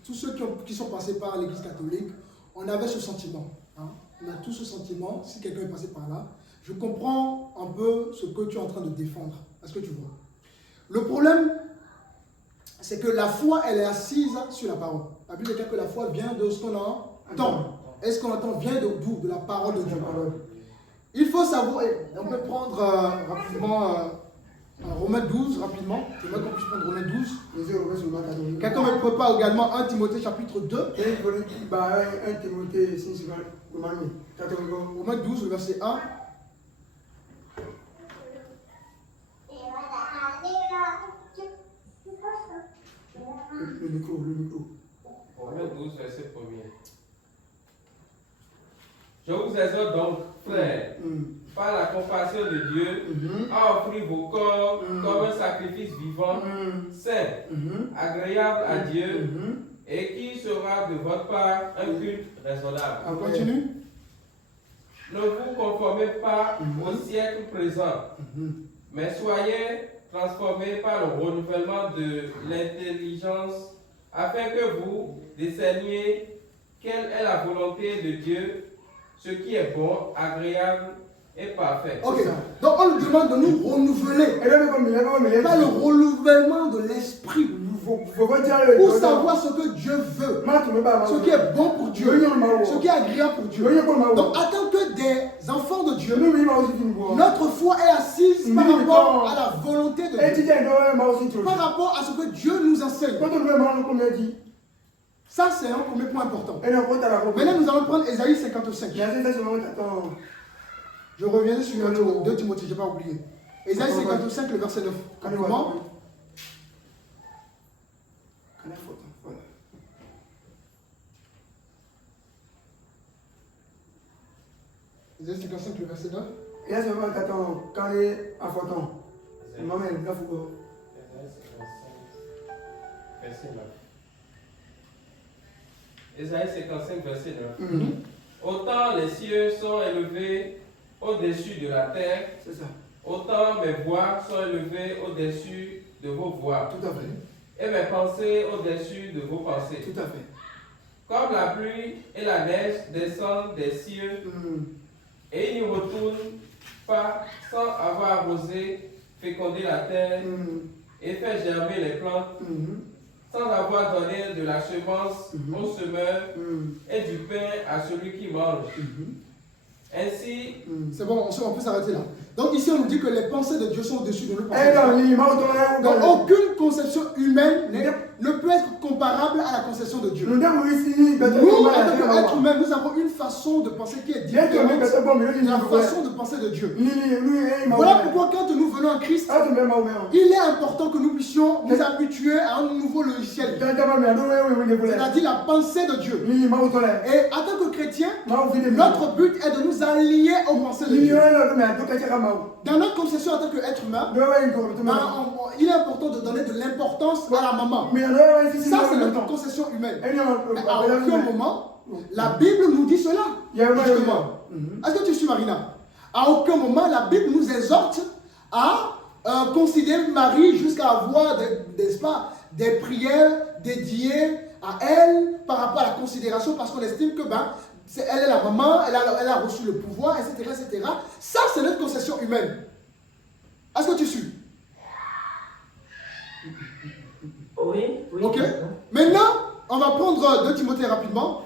tous ceux qui sont passés par l'église catholique, on avait ce sentiment. Hein? On a tous ce sentiment, si quelqu'un est passé par là. Je comprends un peu ce que tu es en train de défendre. Est-ce que tu vois? Le problème, c'est que la foi, elle est assise sur la parole. La Bible dit que la foi vient de ce qu'on entend. Et ce qu'on entend vient d'où? De la parole de Dieu. Il faut savoir, on peut prendre rapidement Romains 12, rapidement. Je veux qu'on puisse prendre Romains 12. Quelqu'un me prépare également 1 Timothée chapitre 2. 1 Timothée, Romains 12, le verset 1. Le micro. Romains 12, verset 1er. Je vous exhorte donc, frères, par la compassion de Dieu, à offrir vos corps comme un sacrifice vivant, saint, agréable à Dieu, et qui sera de votre part un culte raisonnable. On continue. Ne vous conformez pas au siècle présent, mais soyez transformés par le renouvellement de l'intelligence, afin que vous discerniez quelle est la volonté de Dieu, ce qui est bon, agréable et parfait. Ok, donc on nous demande de nous renouveler. Pas le renouvellement de l'esprit. Pour savoir ce que Dieu veut, ce qui est bon pour Dieu, ce qui est agréable pour Dieu. Donc, en tant que des enfants de Dieu, notre foi est assise par rapport à la volonté de Dieu, par rapport à ce que Dieu nous enseigne. Ça, c'est un premier point important. Maintenant, nous allons prendre Ésaïe 55. Je reviens sur 2 Timothée, je n'ai pas oublié. Ésaïe 55, le verset 9. Comment? Ésaïe 55, le verset 9. Ésaïe 55, verset 9. Autant les cieux sont élevés au-dessus de la terre, autant mes voix sont élevées au-dessus de vos voix. Tout à fait. Et mes pensées au-dessus de vos pensées. Tout à fait. Comme la pluie et la neige descendent des cieux, et ils n'y retournent pas sans avoir arrosé, fécondé la terre et fait germer les plantes, sans avoir donné de la semence au semeur et du pain à celui qui mange. Ainsi, c'est bon, on peut s'arrêter là. Donc ici on nous dit que les pensées de Dieu sont au-dessus de nos pensées. Donc aucune conception humaine ne peut être comparable à la conception de Dieu. Nous, en tant qu'être humain, nous avons une façon de penser qui est différente de la façon de penser de Dieu. Voilà pourquoi quand nous venons en Christ, il est important que nous puissions nous habituer à un nouveau logiciel. C'est-à-dire la pensée de Dieu. Et en tant que chrétien, notre but est de nous allier aux pensées de Dieu. Dans notre conception en tant qu'être humain, il est important de donner de l'importance à la maman. Ça, c'est notre conception humaine. À aucun moment, la Bible nous dit cela. Justement. Est-ce que tu suis, Marina? À aucun moment, la Bible nous exhorte à considérer Marie jusqu'à avoir des prières dédiées à elle par rapport à la considération, parce qu'on estime que elle est la maman, elle a reçu le pouvoir, etc., etc. Ça, c'est notre conception humaine. Est-ce que tu suis? Oui. Ok. Maintenant, on va prendre 2 Timothée rapidement.